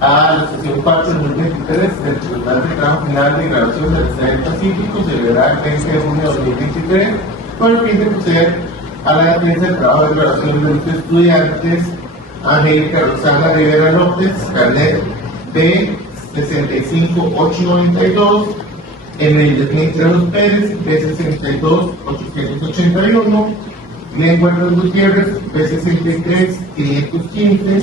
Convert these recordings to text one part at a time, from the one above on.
a la sesión 4 de 2023 del Tribunal de Trabajo Final de Graduación del Estado del Pacífico, celebrada el 20 de junio de 2023, con el fin de proceder a la defensa del trabajo de graduación de los estudiantes Angélica Rosana Rivera López, carnet B 65892, Emilio Nitreros Pérez, B62881, Lengua Gutiérrez, B63515,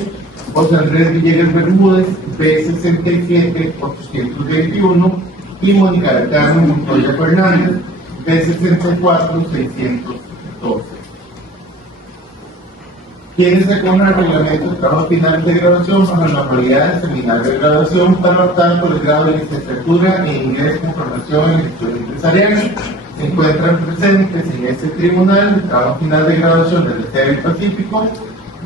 José Andrés Villegas Bermúdez, B67821, y Mónica del Carmen Montoya Fernández, B64612. Quienes se con el reglamento de trabajo final de graduación bajo la modalidad del seminario de graduación para optar por el grado de licenciatura en inglés con formación en estudios empresariales, se encuentran presentes en este tribunal de trabajo final de graduación del Estado del Pacífico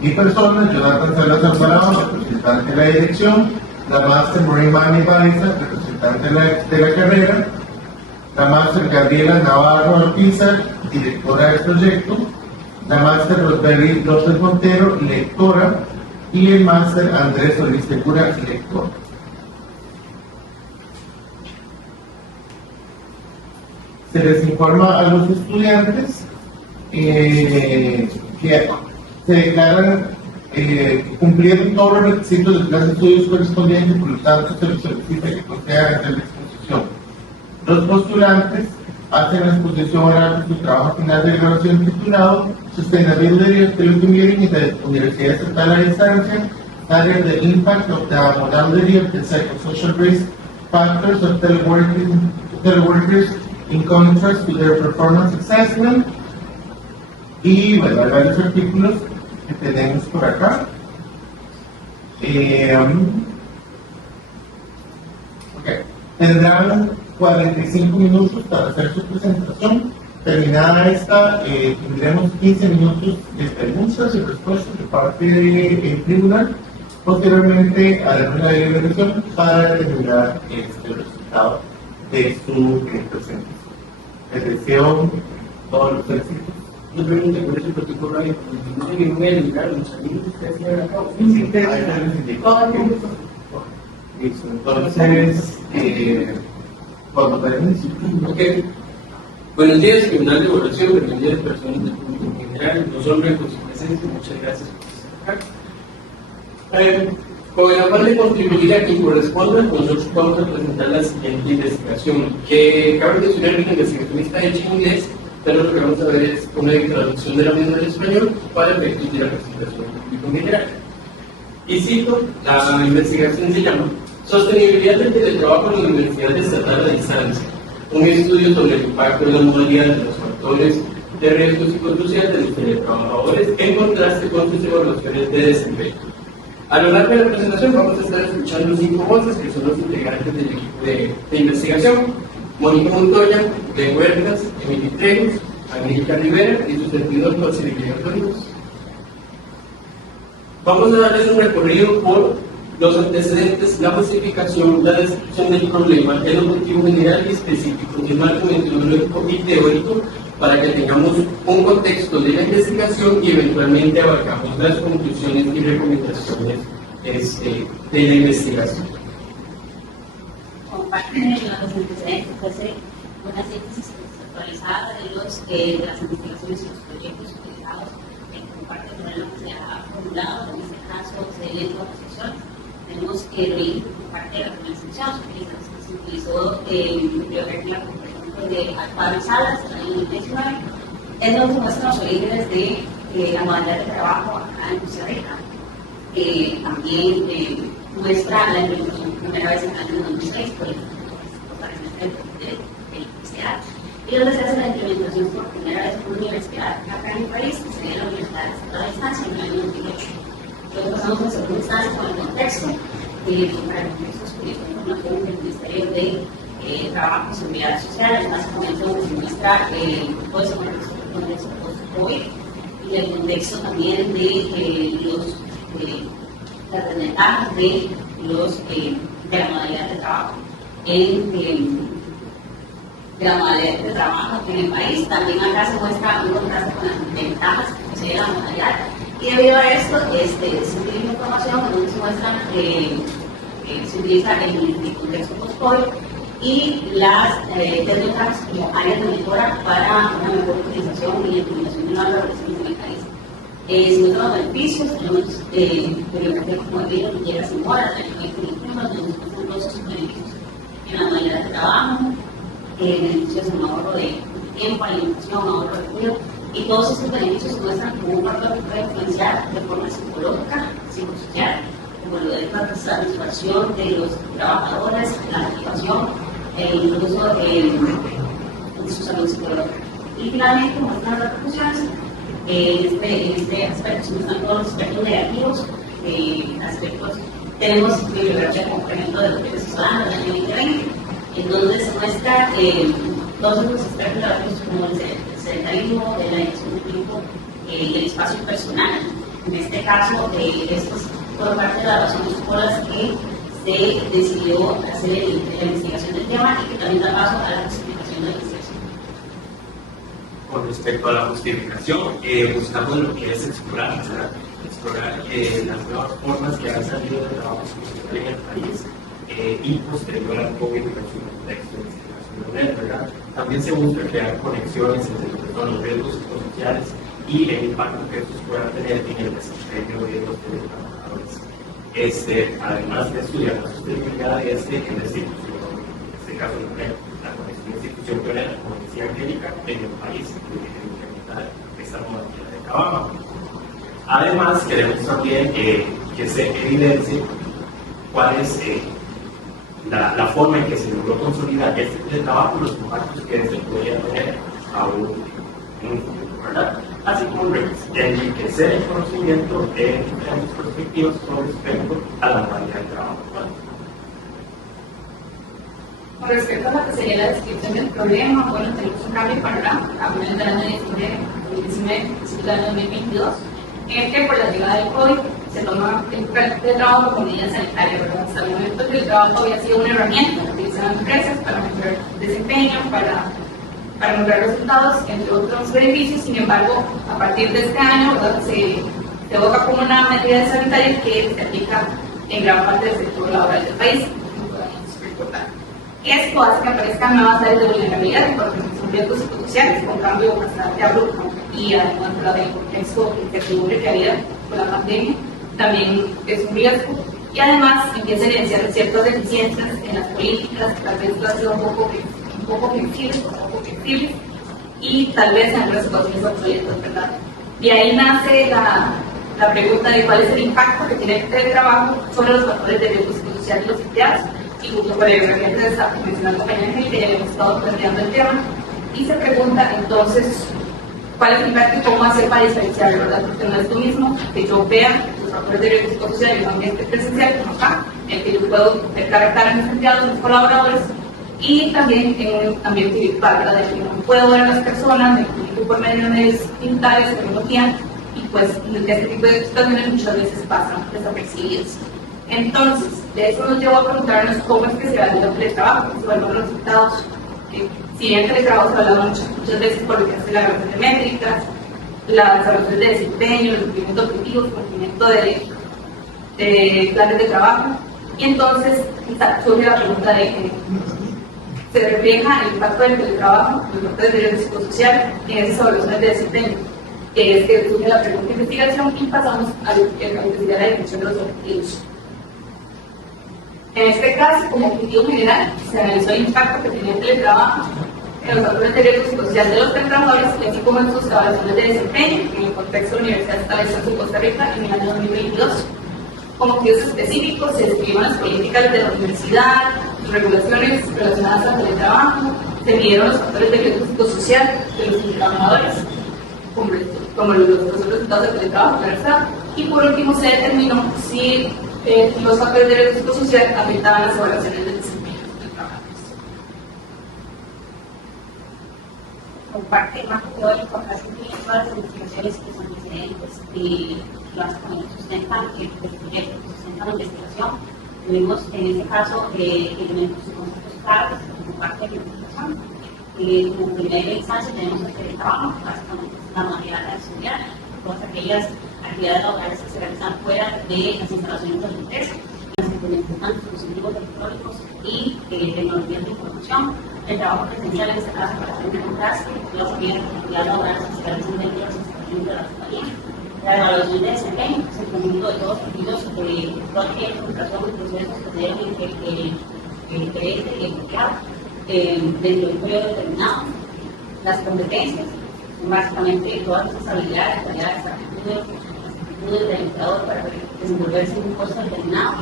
mi persona, Jonathan Salazar Alvarado, representante de la dirección, la máster Maureen Mani Baiza, representante de la carrera, la máster Gabriela Navarro Alpizar, directora del proyecto, la máster Rosbelly López Montero, lectora, y el máster Andrés Solís Segura, lector. Se les informa a los estudiantes que se declaran cumpliendo todos los requisitos del plan de estudios correspondiente, por lo tanto se les solicita que procedan a hacer la exposición. Los postulantes hacen la exposición oral de su trabajo final de graduación titulado Sustainability of Telecommuting in the Universidad Estatal a Distancia, Study the Impact of the Modality of the Psychosocial Risk Factors of Teleworkers in contrast to their performance assessment. Y bueno, hay varios artículos que tenemos por acá. Tendrán 45 minutos para hacer su presentación. Terminada esta, tendremos 15 minutos de preguntas y respuestas de parte del tribunal. Posteriormente haremos la deliberación para determinar el resultado de su presentación. Les deseo todos los éxitos. Yo pregunto por ese protocolo ahí, no sé qué voy a limitar los amigos que hacían acá. Listo, entonces, cuando termines. Ok. Buenos días, Tribunal de Evaluación, buenos días, personas del público en general, los hombres por su presencia, muchas gracias por estar acá. Con el afán de contribuir a quien corresponda, nosotros vamos a presentar la siguiente investigación, que cabe mencionar que la investigación está hecha en inglés, pero lo que vamos a ver es una traducción de la misma en español para efectos de la presentación del público en general. Y cito, la investigación se llama Sostenibilidad del teletrabajo en la Universidad Estatal a Distancia, un estudio sobre el impacto de la modalidad de los factores de riesgo psicosocial de los teletrabajadores en contraste con sus evaluaciones de desempeño. A lo largo de la presentación vamos a estar escuchando 5 voces que son los integrantes del equipo de investigación: Mónica Montoya, Ben Huertas, Emily Trejos, Angélica Rivera y su servidor José Miguel Rodríguez. Vamos a darles un recorrido por los antecedentes, la justificación, la descripción del problema, el objetivo general y específico, el marco metodológico y teórico, para que tengamos un contexto de la investigación y eventualmente abarcamos las conclusiones y recomendaciones de la investigación. Como parte de los antecedentes, hace una síntesis actualizada de las investigaciones y los proyectos utilizados como parte del problema que se ha formulado, en este caso de lengua sexual. Tenemos que reír por parte de la organización, se utilizó la comprensión de Alfaro Salas en el año 2019, en donde muestra los orígenes de la modalidad de trabajo acá en Costa Rica. También muestra la implementación por primera vez en el año 2006 por el Departamento de Universidad, y donde se hace la implementación por primera vez por una universidad acá en el país, que sería la Universidad Estatal de Distancia en el año 2008. Luego pasamos a la segunda instancia con el contexto, para el contexto explico información del Ministerio de Trabajo y Seguridad Social, básicamente donde se muestra todo ese contexto post-COVID y el contexto también de las desventajas de la modalidad de trabajo en el país. También acá se muestra un contraste con las ventajas que posee la modalidad. Y debido a esto, se utiliza información donde se muestran se utiliza en el contexto post-COVID y las técnicas como áreas de mejora para una mejor utilización y implementación de nuevas regulaciones de mecanismos. Si no tenemos beneficios, tenemos bibliografía como el video que llega sin horas, tenemos todos esos beneficios en la modalidad de trabajo, beneficios en ahorro de tiempo, alimentación, ahorro de cuidado, y todos estos beneficios se muestran como un factor que puede influenciar de forma psicológica, psicosocial, como lo de la satisfacción de los trabajadores, la motivación e incluso su salud psicológica. Y finalmente muestran las repercusiones. En este aspecto se muestran todos los aspectos negativos, tenemos bibliografía como por ejemplo de los que se dan del año 2020, en donde se muestra todos los aspectos negativos como el sedentarismo, de la elección de tiempo y el espacio personal. En este caso, esto es por parte de las razones por las que se decidió hacer la investigación del tema y que también da paso a la justificación de la investigación. Con respecto a la justificación, buscamos lo que es explorar las nuevas formas que han salido de trabajo social en el país y posterior al COVID en su contexto internacional, ¿verdad? También se busca crear conexiones entre lo que son los riesgos psicosociales y el impacto que estos puedan tener en el desempeño de los trabajadores. Además de estudiar la sostenibilidad de en la institución, en este caso la conexión institucional, como decía Angélica, en el país, que implementar esta modalidad de trabajo. Además, queremos también que se evidencie cuál es la forma en que se logró consolidar este teletrabajo, los impactos que se podría tener a un futuro, ¿verdad? Así como enriquecer el conocimiento en diferentes perspectivas con respecto a la modalidad de trabajo. Con respecto a lo que sería la descripción del problema, bueno, tenemos un cambio de panorama a finales del año 2019, principios del año 2022, en el que por la llegada del COVID se toma el trabajo como medida sanitaria, ¿verdad? Hasta el momento el trabajo había sido una herramienta que utilizaban empresas para mejorar desempeño, para mejorar resultados, entre otros beneficios. Sin embargo, a partir de este año, ¿verdad? Se evoca como una medida sanitaria que se aplica en gran parte del sector laboral del país. Esto hace que aparezcan nuevas áreas de vulnerabilidad porque son riesgos psicosociales con cambio bastante abrupto y además del contexto de incertidumbre que había con la pandemia también es un riesgo y además empieza a evidenciar ciertas deficiencias en las políticas, tal vez pueda ser un poco flexibles y tal vez en algunas situaciones obsoletas, ¿verdad? De ahí nace la pregunta de cuál es el impacto que tiene el teletrabajo sobre los factores de riesgo psicosocial de los empleados. Y junto con el referente de esta mencionada compañía Angélica, ya hemos estado planteando el tema, y se pregunta entonces cuál es el impacto y cómo hacer para diferenciarlo, ¿verdad? Porque no es lo mismo que yo vea los factores de riesgo psicosocial en un ambiente presencial como acá, en el que yo puedo ver cara a cara a mis empleados, a mis colaboradores, y también en un ambiente virtual, ¿verdad? En el que no puedo ver a las personas, me comunico por medio de medios digitales, tecnología, y pues este tipo de situaciones muchas veces pasan desapercibidas. Entonces, de eso nos llevó a preguntarnos cómo es que se evalúa el teletrabajo, se evalúan los resultados. Si bien el teletrabajo se evalúa muchas veces por lo que hace la evaluación de métricas, las evaluaciones de desempeño, el cumplimiento de objetivos, cumplimiento de planes de trabajo, y entonces surge la pregunta de ¿se refleja el impacto del teletrabajo, los factores de riesgo psicosocial en esas evaluaciones de desempeño? Que es que surge la pregunta de investigación y pasamos a la investigación de la definición de los objetivos. En este caso, como objetivo general, se analizó el impacto que tenía el teletrabajo en los factores de riesgo psicosocial de los trabajadores, así como en sus evaluaciones de desempeño en el contexto de la Universidad Estatal de Costa Rica en el año 2022. Como objetivos específicos se describieron las políticas de la universidad, regulaciones relacionadas al teletrabajo, se midieron los factores de riesgo psicosocial de los trabajadores, como los resultados del teletrabajo, ¿verdad? Y por último se determinó si los factores de riesgo psicosocial afectaban las evaluaciones del desempeño del trabajador. Comparte más teórico, casi todas las investigaciones que son diferentes y las que sustentan el proyecto, que sustentan la investigación. Tuvimos en este caso elementos y conceptos claves como parte de la investigación. Como primera instancia tenemos el teletrabajo, básicamente es la manera de estudiar todas aquellas actividades laborales que se realizan fuera de las instalaciones de la empresa, las que importantes dispositivos electrónicos y tecnologías de información, el trabajo presencial en este caso para hacer un contraste, los ambientes laborales que se realizan dentro de las instalaciones de la compañía. La evaluación de desempeño es el conjunto de todos aquellos toda aquella comunicación y procesos que se deben el creyente y empleado dentro de un periodo determinado. Las competencias son básicamente todas esas habilidades, cualidades, actitudes del empleador para desenvolverse en un puesto determinado.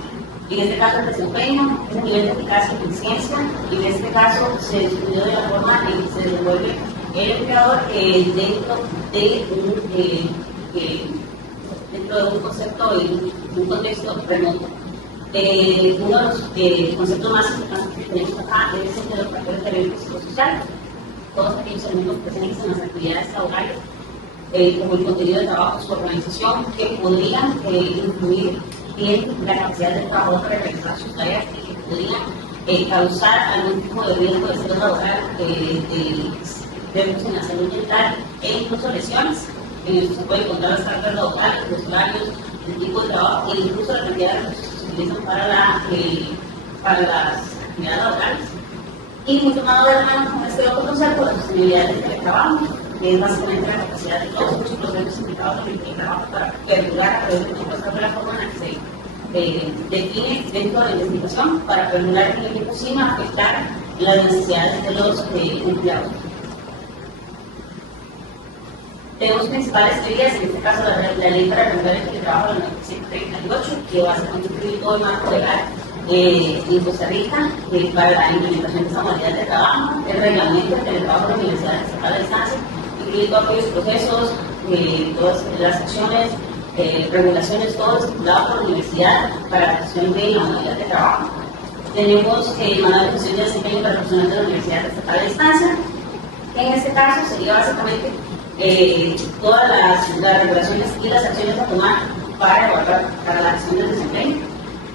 En este caso, el desempeño es el nivel de eficacia y eficiencia, y en este caso se estudió de la forma en que se desenvuelve el empleador dentro de un concepto y un contexto remoto. Uno de los conceptos más importantes que tenemos acá es el de los factores de riesgo psicosocial, todos aquellos elementos presentes en las actividades laborales, como el contenido de trabajo, su organización, que podrían influir en la capacidad del trabajador para realizar sus tareas y que podrían causar algún tipo de riesgo de salud laboral, de en la salud mental e incluso lesiones. En esto se puede contar las cargas laborales, los horarios, el tipo de trabajo e incluso la cantidad de recursos que se utilizan para las actividades laborales. Y mucho más de la mano con este otro concepto, la sostenibilidad del teletrabajo, que es básicamente la capacidad de todos los procesos implicados en el teletrabajo para perdurar a través de la forma en la que se define dentro de la investigación para perdurar en el tiempo sin afectar las necesidades de los empleados. Tenemos principales teorías, en este caso la ley para regular el teletrabajo de 1938, que va a constituir todo el marco legal en Costa Rica para la implementación de esa modalidad de trabajo, el reglamento del teletrabajo de la Universidad Estatal de Distancia, incluye todos aquellos procesos, todas las acciones, regulaciones, todo estipulado por la universidad para la gestión de la modalidad de trabajo. Tenemos manual de gestión de desempeño para personal de la Universidad Estatal de Distancia. En este caso sería básicamente todas las regulaciones y las acciones a tomar para evaluar para la gestión del desempeño.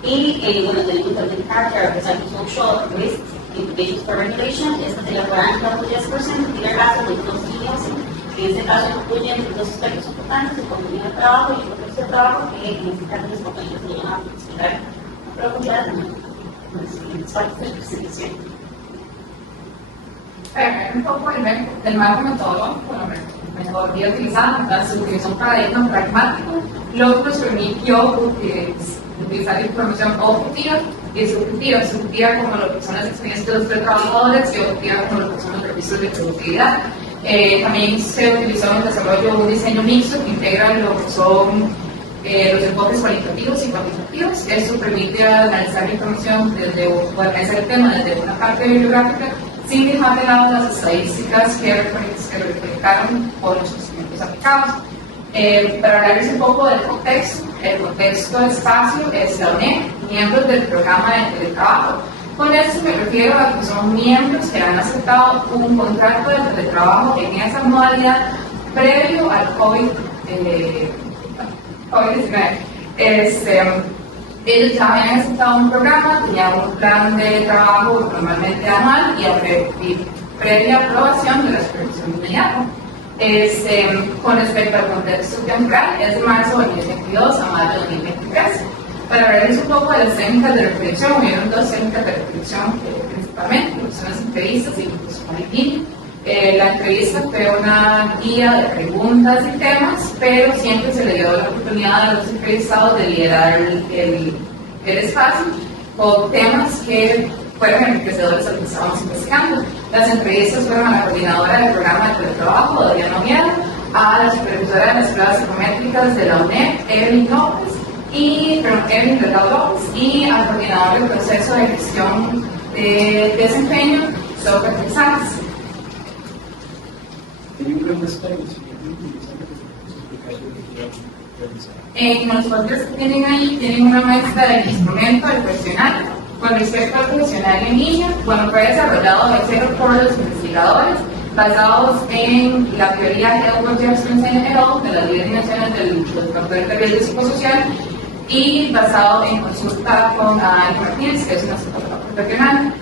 Y bueno, tenemos también character representing social risks, implications for regulation. Esta se elaborará en campo 10%, tiene caso de dos líneas. En este caso incluyen dos aspectos importantes: el contenido de trabajo y el proceso de trabajo, que en este caso los compañeros se van a explicar a profundidad en las siguientes partes de la presentación. Un poco el marco metodológico, la metodología utilizada, se utilizó un paradigma pragmático, lo que nos permitió utilizar información objetiva y subjetiva como lo que son las experiencias de los trabajadores y objetiva como lo que son los registros de productividad. También se utilizó en el desarrollo de un diseño mixto que integra lo que son los enfoques cualitativos y cuantitativos. Esto permite analizar la información o analizar el tema desde una parte bibliográfica sin dejar de lado las estadísticas que reflejaron por los instrumentos aplicados. Para hablarles un poco del contexto, el contexto de espacio es la UNED, miembros del programa de teletrabajo. Con esto me refiero a que son miembros que han aceptado un contrato de teletrabajo en esa modalidad previo al COVID-19. Ellos ya habían aceptado un programa, tenían un plan de trabajo normalmente anual y previa aprobación de la supervisión inmediata. Con respecto al contexto temporal, es de marzo de 2022 a mayo de 2023. Para hablarles un poco de las técnicas de reflexión, hubieron dos técnicas de reflexión principalmente, que son las entrevistas y inclusión en línea. La entrevista fue una guía de preguntas y temas, pero siempre se le dio la oportunidad a los entrevistados de liderar el espacio con temas que fueron enriquecedores a lo que estábamos investigando. Las entrevistas fueron a la coordinadora del programa de teletrabajo, Doriana Oviedo, a la supervisora de las pruebas psicométricas de la UNED, Evelyn Delgado López, y al coordinador del proceso de gestión de desempeño, Sócrates Sánchez. En los papeles que tienen ahí, tienen una muestra del instrumento, del cuestionario. Con respecto al cuestionario en línea, bueno, fue desarrollado de cero por los investigadores, basados en la teoría Edward Jefferson et al. De las 10 dimensiones del factor de riesgo psicosocial y basado en consulta con Ana Martínez, que es una psicóloga profesional.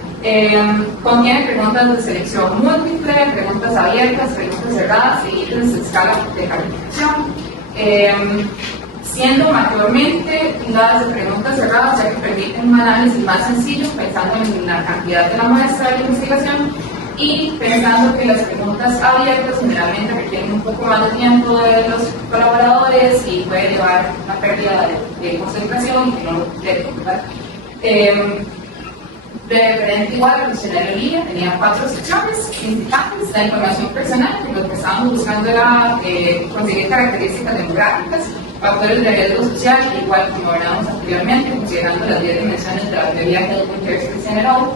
Contiene preguntas de selección múltiple, preguntas abiertas, preguntas cerradas y de escala de calificación. siendo mayormente las de preguntas cerradas, ya que permiten un análisis más sencillo, pensando en la cantidad de la muestra de la investigación, y pensando que las preguntas abiertas generalmente requieren un poco más de tiempo de los colaboradores y puede llevar una pérdida de concentración y que no referente igual al cuestionario LIA, tenía 4 secciones principales: la información personal, que lo que estábamos buscando era conseguir características demográficas, factores de riesgo social, igual como hablábamos anteriormente, considerando las 10 dimensiones de la teoría Health Interest que se generó.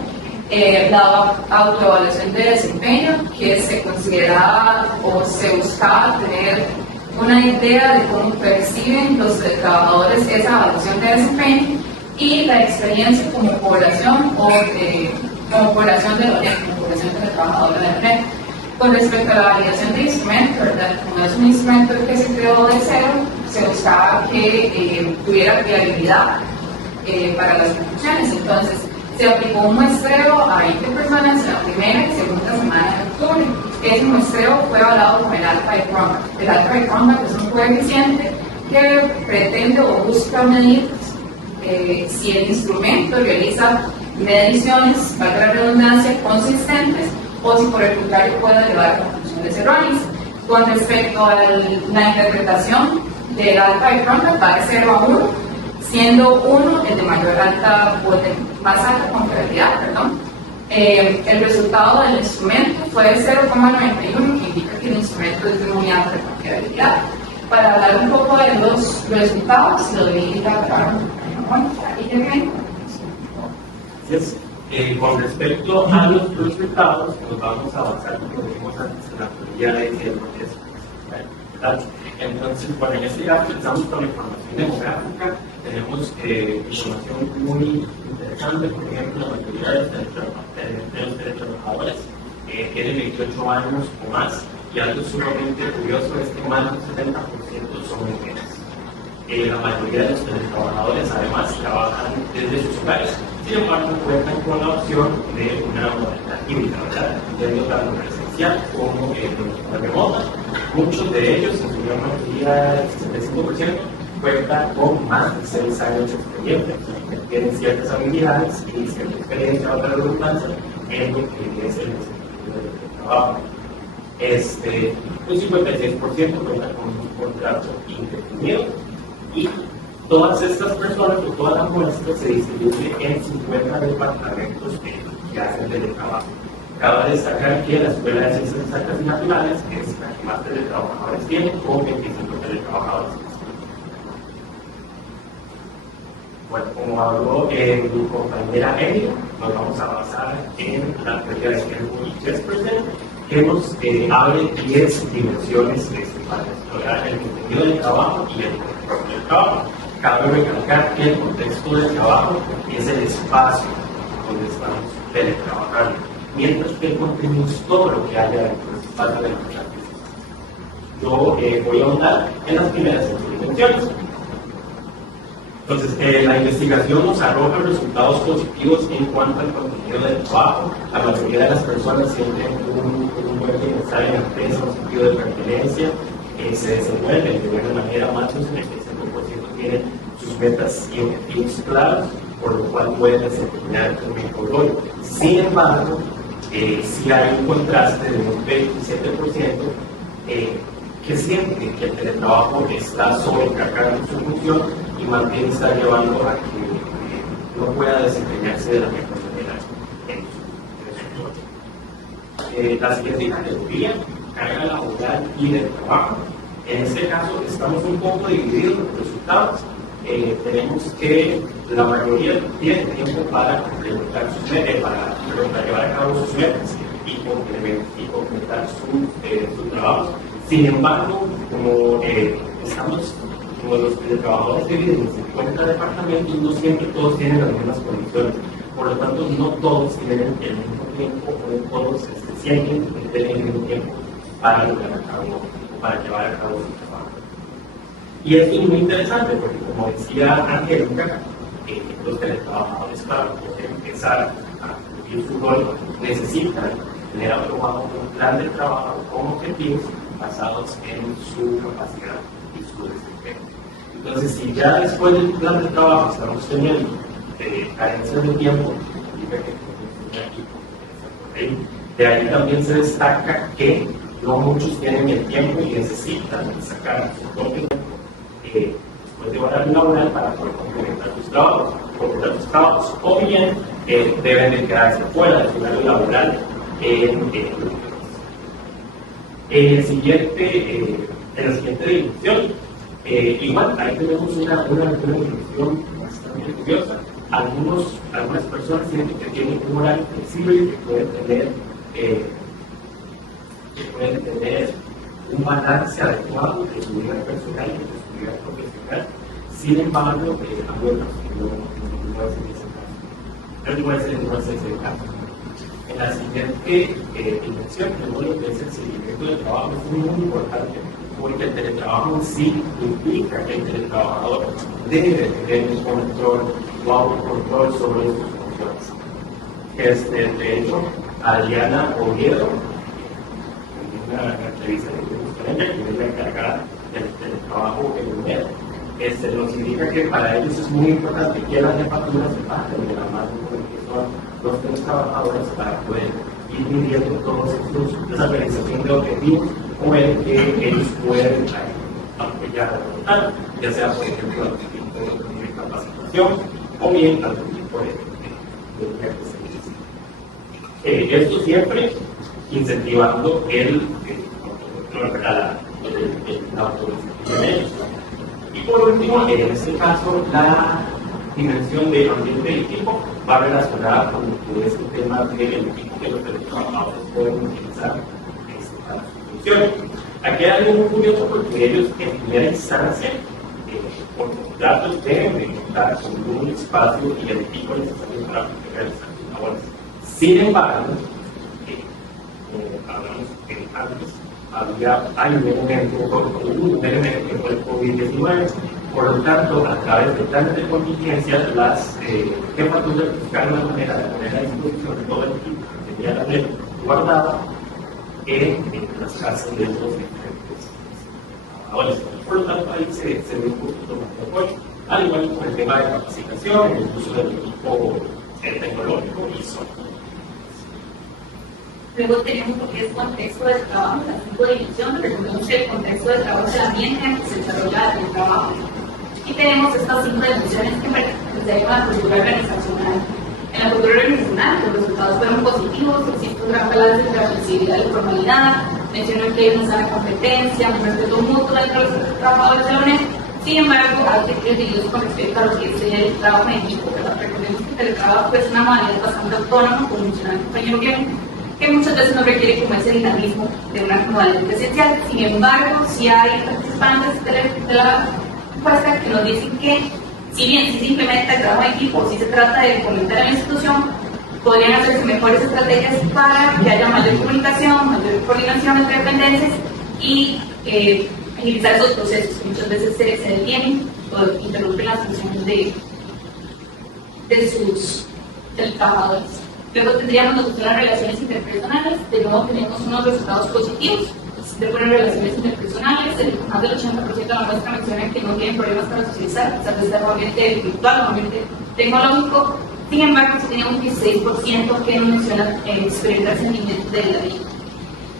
La autoevaluación de desempeño, que se consideraba o se buscaba tener una idea de cómo perciben los trabajadores esa evaluación de desempeño, y la experiencia como población o como población de la ONEC, como población de la trabajadora de la ONEC. Con respecto a la validación de instrumento, ¿verdad? Como es un instrumento que se creó de cero, se buscaba que tuviera fiabilidad para las conclusiones. Entonces, se aplicó un muestreo a 20 personas en la primera y segunda semana de octubre. Ese muestreo fue evaluado con el alfa de Cronbach. El alfa de Cronbach es un coeficiente que pretende o busca medir si el instrumento realiza mediciones, valga la redundancia, consistentes, o si por el contrario puede llevar a conclusiones erróneas. Con respecto a la interpretación del alfa de Cronbach, va de 0 a 1, siendo 1 el de mayor alta o de más alta confiabilidad, perdón. El resultado del instrumento fue de 0,91, que indica que el instrumento es de muy alta confiabilidad. Para hablar un poco de los resultados, lo doy la palabra a con respecto a los resultados, nos vamos a avanzar, como dijimos antes, en la teoría de ciencias. Entonces, bueno, en este caso estamos con la información demográfica. Tenemos información muy interesante. Por ejemplo, la mayoría de los trabajadores tienen 28 años o más, y algo sumamente curioso es que más del 70% son mujeres. La mayoría de los trabajadores además trabajan desde sus hogares, sin embargo cuentan con la opción de una modalidad híbrida, ¿verdad? Tanto presencial como remota. Muchos de ellos, en su gran mayoría, el 75%, cuentan con más de 6 años de experiencia, tienen ciertas habilidades y cierta experiencia, a otra redundancia, en lo que es el desempeño del trabajo. Un 56% cuenta con un contrato indefinido, y todas estas personas, o todas las muestras, se distribuyen en 50 departamentos que hacen teletrabajo. Cabe destacar que la Escuela de Ciencias Exactas y Naturales es la que más teletrabajadores tiene, con 25 teletrabajadores. Bueno, como habló mi compañera Emilia, nos vamos a basar en la teoría de Helmut y Jespersen, que nos abre 10 dimensiones para explorar el contenido del trabajo y el contexto del trabajo. Cabe recalcar que el contexto del trabajo es el espacio donde estamos teletrabajando, mientras que el contenido es todo lo que haya dentro del espacio de la práctica. Yo voy a ahondar en las primeras dimensiones. Entonces, la investigación nos arroja resultados positivos en cuanto al contenido del trabajo. La mayoría de las personas sienten un buen bienestar en la empresa, un sentido de pertenencia, se desenvuelven de buena manera, más del 75% tienen sus metas y objetivos claros, por lo cual pueden desempeñar un mejor rol. Sin embargo, sí hay un contraste de un 27% que siente que el teletrabajo está sobrecargando su función y más bien está llevando a que no pueda desempeñarse de la mejor manera en su rol. La siguiente categoría, carga laboral y del trabajo. En este caso estamos un poco divididos en los resultados. Tenemos que la mayoría tiene tiempo para complementar sus metas, para llevar a cabo sus metas y completar su trabajo. Sin embargo, como los trabajadores que viven en 50 departamentos, no siempre todos tienen las mismas condiciones. Por lo tanto, no todos tienen el mismo tiempo, o no todos sienten que tienen el mismo tiempo para llevar a cabo su trabajo. Y esto es muy interesante porque, como decía Angélica, los teletrabajadores, para poder empezar a cumplir su rol, necesitan tener aprobado un plan de trabajo con objetivos basados en su capacidad y su desempeño. Entonces, si ya después del plan de trabajo estamos teniendo carencias de tiempo, significa que de ahí también se destaca que no muchos tienen el tiempo y necesitan sacar su propio tiempo después de horario laboral para poder complementar sus trabajos, o bien deben de quedarse fuera del horario laboral en la siguiente división. Igual, ahí tenemos una división bastante curiosa. Algunas personas sienten que tienen un horario flexible y que pueden tener un balance adecuado de su vida personal y de su vida profesional. Sin embargo, hay otros que no es ese caso. En la siguiente dimensión tenemos lo que es el seguimiento del trabajo. Es muy importante porque el teletrabajo en sí implica que el teletrabajador debe tener un control o autocontrol sobre sus funciones. De hecho, Adriana Oviedo, en una entrevista que es la encargada del teletrabajo en UNED, nos indica que para ellos es muy importante que las jefaturas se bajen de la mano con lo que son los tres trabajadores para poder ir midiendo todos esa organización de objetivos o el que ellos pueden apoyar a la ya sea por ejemplo algún tipo de capacitación o bien algún tipo de servicio. Esto siempre incentivando el autodisciplina de ellos. Y por último, en este caso, la dimensión del ambiente del equipo va relacionada con este tema del equipo que los trabajadores pueden utilizar para sus funciones. Aquí hay algo muy curioso porque ellos en primera instancia, por contratos, deben de contar con un espacio y el equipo necesario para realizar sus labores. Sin embargo, hablamos antes, hay un elemento que fue el COVID-19. Por lo tanto, a través de planes de contingencia, las jefaturas buscaron la manera de poner a disposición de todo el equipo que tenía la ley guardado en las casas de los diferentes trabajadores. Por lo tanto, ahí se ve un poquito más de apoyo, al igual que con el tema de capacitación, el uso del equipo tecnológico y software. Luego tenemos lo que es contexto de trabajo, la cinco divisiones, recordemos que el contexto de trabajo es el ambiente en que se desarrolla el trabajo. Y tenemos estas 5 dimensiones que se llaman la cultura organizacional. En la cultura organizacional, los resultados fueron positivos, existe un gran balance entre la flexibilidad y la formalidad, mencionó que hay una sana competencia, un respeto mutuo entre los trabajadores de la UNED. Sin embargo, hay criterios divididos con respecto a lo que es el trabajo en equipo. Recordemos que el trabajo es una modalidad bastante autónoma, como mencionaba el compañero que muchas veces no requiere como ese dinamismo de una modalidad presencial. Sin embargo, si hay participantes de la encuesta que nos dicen que, si bien si se implementa el trabajo en equipo, si se trata de fomentar en la institución, podrían hacerse mejores estrategias para que haya mayor comunicación, mayor coordinación entre dependencias y agilizar esos procesos que muchas veces se detienen o interrumpen las funciones de sus trabajadores. Luego tendríamos lo que son las relaciones interpersonales. De nuevo tenemos unos resultados positivos de buenas relaciones interpersonales. Más del 80% de la muestra menciona que no tienen problemas para socializar, a pesar de ser normalmente virtual, normalmente tecnológico. Sin embargo, sí tenemos un 16% que no menciona experimentar sentimientos de aislamiento.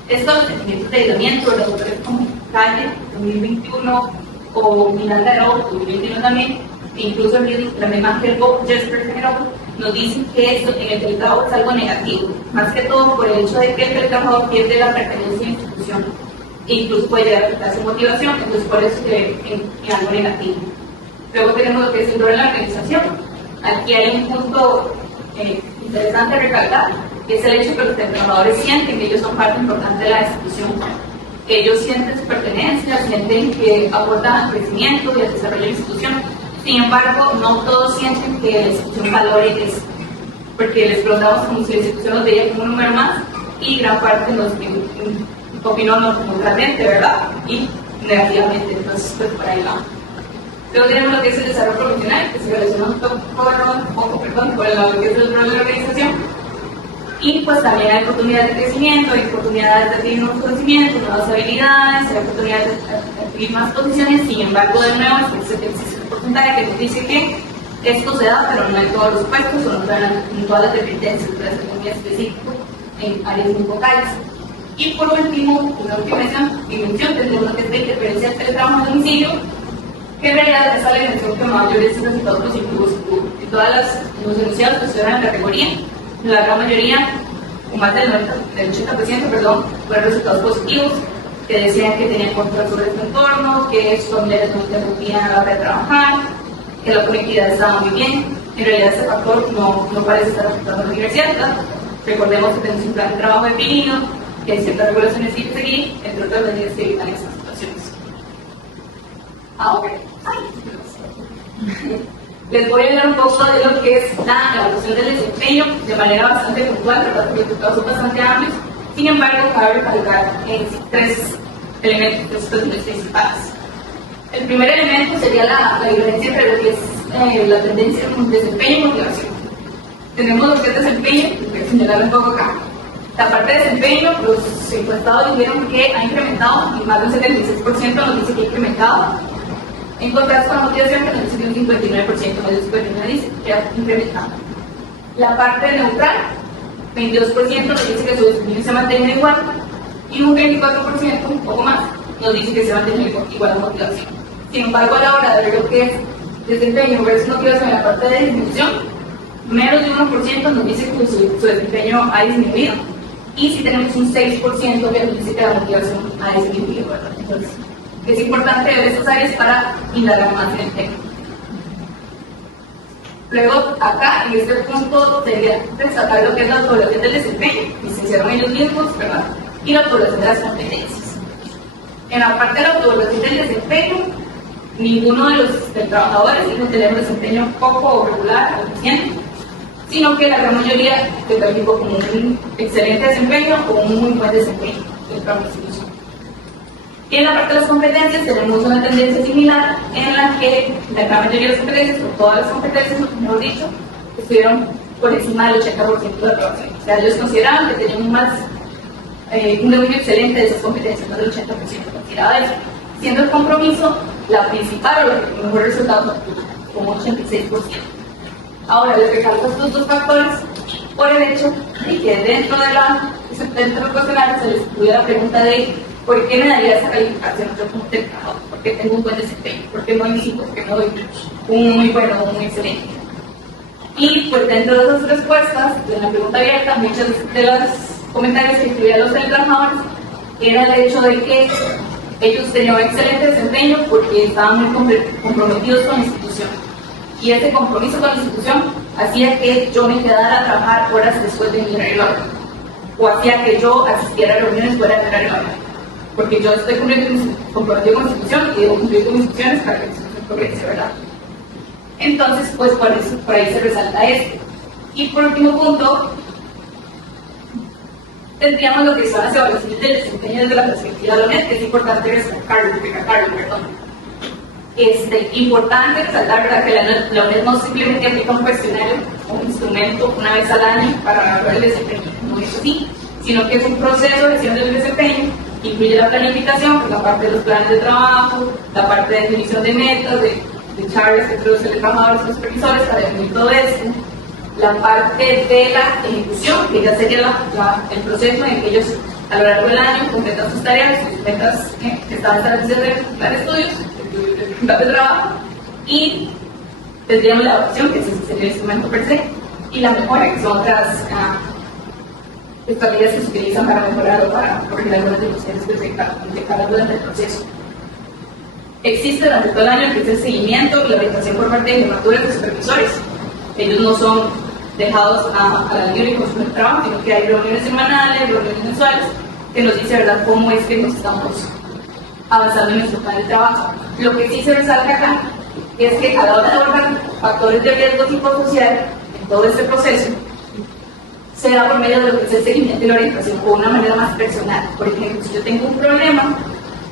Estos sentimientos de aislamiento, los autores como Calle 2021 o Miranda de Oro 2021 también, e incluso la misma Helbo Jesper generó, nos dicen que esto en el teletrabajo es algo negativo, más que todo por el hecho de que el teletrabajador pierde la pertenencia a la institución e incluso puede llegar a quitarse motivación, entonces por eso es algo negativo. Luego tenemos lo que es el rol de la organización. Aquí hay un punto interesante a recalcar, que es el hecho que los teletrabajadores sienten que ellos son parte importante de la institución, que ellos sienten su pertenencia, sienten que aportan al crecimiento y al desarrollo de la institución. Sin embargo, no todos sienten que la institución valore eso, porque les preguntamos como si la institución los veía como un número más y gran parte nos opinó neutralmente, ¿verdad? Y negativamente, entonces pues por ahí va. Luego tenemos lo que es el desarrollo profesional, que se relaciona un poco con lo que es el rol de la organización. Y pues también hay oportunidades de crecimiento, hay oportunidades de adquirir nuevos conocimientos, nuevas habilidades, hay oportunidades de adquirir más posiciones. Sin embargo, de nuevo, existe un porcentaje que nos dice que esto se da, pero no en todos los puestos, o no en todas las dependencias, puede ser muy específico en áreas muy focales. Y por último, una última dimensión, tendremos que es la interferencia del teletrabajo en domicilio, que en realidad es la dimensión que mayores resultados positivos tuvo. En los enunciados que estuvieron en la categoría, la gran mayoría, o más del 80%, perdón, fueron resultados positivos, que decían que tenían control sobre su entorno, que sus familiares no interrumpían a la hora de trabajar, que la conectividad estaba muy bien. En realidad ese factor no parece estar afectando a la universidad, ¿verdad? Recordemos que tenemos un plan de trabajo definido, que hay ciertas regulaciones que seguir, entre otras medidas que evitan estas situaciones. Ahora, les voy a hablar un poco de lo que es la evaluación del desempeño de manera bastante puntual, ¿verdad? Porque los resultados son bastante amplios. Sin embargo, cabe recalcar tres elementos, tres cuestiones principales. El primer elemento sería la diferencia entre lo que es la tendencia en desempeño y motivación. Tenemos lo que es desempeño, voy a señalarlo un poco acá. La parte de desempeño, los encuestados dijeron que ha incrementado, y más del 76% nos dice que ha incrementado. En contraste con la motivación, que nos dice que un 59%, más del 59% dice que ha incrementado. La parte neutral, 22% nos dice que su desempeño se mantiene igual, y un 24%, un poco más, nos dice que se mantiene igual a la motivación. Sin embargo, a la hora de ver lo que es desempeño versus motivación en la parte de disminución, menos de 1% nos dice que su desempeño ha disminuido. Y si tenemos un 6% que nos dice que la motivación ha disminuido, ¿verdad? Entonces, es importante ver estas áreas para indagar más en el tema. Luego, acá, en este punto, sería destacar lo que es la autoevaluación del desempeño, y se hicieron ellos mismos, ¿verdad? Y la autoevaluación de las competencias. En la parte de la autoevaluación del desempeño, ninguno de los trabajadores dijo tener un desempeño poco o regular o deficiente, sino que la gran mayoría se calificó como un excelente desempeño o un muy buen desempeño dentro de la institución. Y en la parte de las competencias tenemos una tendencia similar en la que la gran mayoría de las competencias, o todas las competencias, mejor dicho, estuvieron por encima del 80% de la aprobación. O sea, ellos consideraban que tenían un dominio excelente de esas competencias, más del 80% consideraba eso. Siendo el compromiso la principal o la que mejor resultado con un 86%. Ahora, les recalco estos dos factores por el hecho de que dentro del cuestionario se les incluye la pregunta de ¿por qué me daría esa calificación yo como trabajador? ¿Por qué tengo un buen desempeño? ¿Por qué no hay 5? ¿Por qué no doy un muy bueno o un excelente? Y pues dentro de esas respuestas, de la pregunta abierta, muchos de los comentarios que incluían los trabajadores era el hecho de que ellos tenían un excelente desempeño porque estaban muy comprometidos con la institución. Y ese compromiso con la institución hacía que yo me quedara a trabajar horas después de mi horario laboral, o hacía que yo asistiera a reuniones fuera de mi horario laboral, porque yo estoy comprometido con la institución y debo cumplir con mis instituciones para que la institución progrese, ¿verdad? Entonces, pues por ahí se resalta esto. Y por último punto, tendríamos lo que son las evaluaciones del desempeño desde la perspectiva de la UNED, que es importante recalcarlo, perdón. Importante resaltar, ¿verdad?, que la UNED no simplemente aplica un cuestionario o un instrumento una vez al año para evaluar el desempeño, no es así, sino que es un proceso de gestión del desempeño, incluye la planificación, pues, la parte de los planes de trabajo, la parte de definición de metas, de charlas que introducen los trabajadores y los supervisores para definir todo esto, la parte de la ejecución, que ya sería el proceso en que ellos a lo largo del año completan sus tareas, sus metas que estaban establecidas en el plan de estudios, el plan de trabajo, y tendríamos la evaluación, que sería el instrumento per se, y la mejora, que son otras estrategias que se utilizan para mejorar o para corregir algunas de las cosas que se detectaron durante el proceso. Existe durante todo el año el que es el seguimiento y la orientación por parte de jefaturas y supervisores. Ellos no son dejados a la libre con su trabajo, sino que hay reuniones semanales, reuniones mensuales, que nos dice, ¿verdad?, cómo es que nos estamos avanzando en nuestro plan de trabajo. Lo que sí se resalta acá es que a la hora de abordar factores de riesgo psicosocial en todo este proceso, se da por medio de lo que es el seguimiento y la orientación o una manera más personal. Por ejemplo, si yo tengo un problema,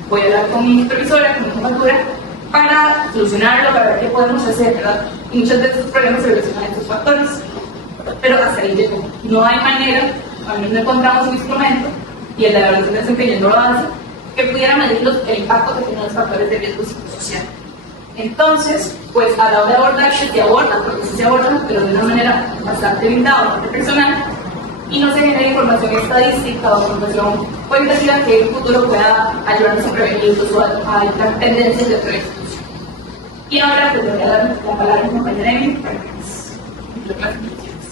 voy a hablar con mi supervisora, con mi jefatura, para solucionarlo, para ver qué podemos hacer, ¿verdad? Y muchas veces estos problemas se relacionan a estos factores. pero hasta ahí llegó. No hay manera, a mí no encontramos un instrumento, y el de la evaluación de desempeño no lo hace, que pudiera medir el impacto que tienen los factores de riesgo psicosocial. Entonces, pues a la hora de abordar, se abordan, porque sí se abordan, pero de una manera bastante limitada, bastante personal, y no se genera información estadística o información cualitativa que en el futuro pueda ayudarnos a prevenir o a evitar tendencias de restitución. Y ahora pues le voy a dar la palabra a mi compañera Emily para que nos implique las conclusiones.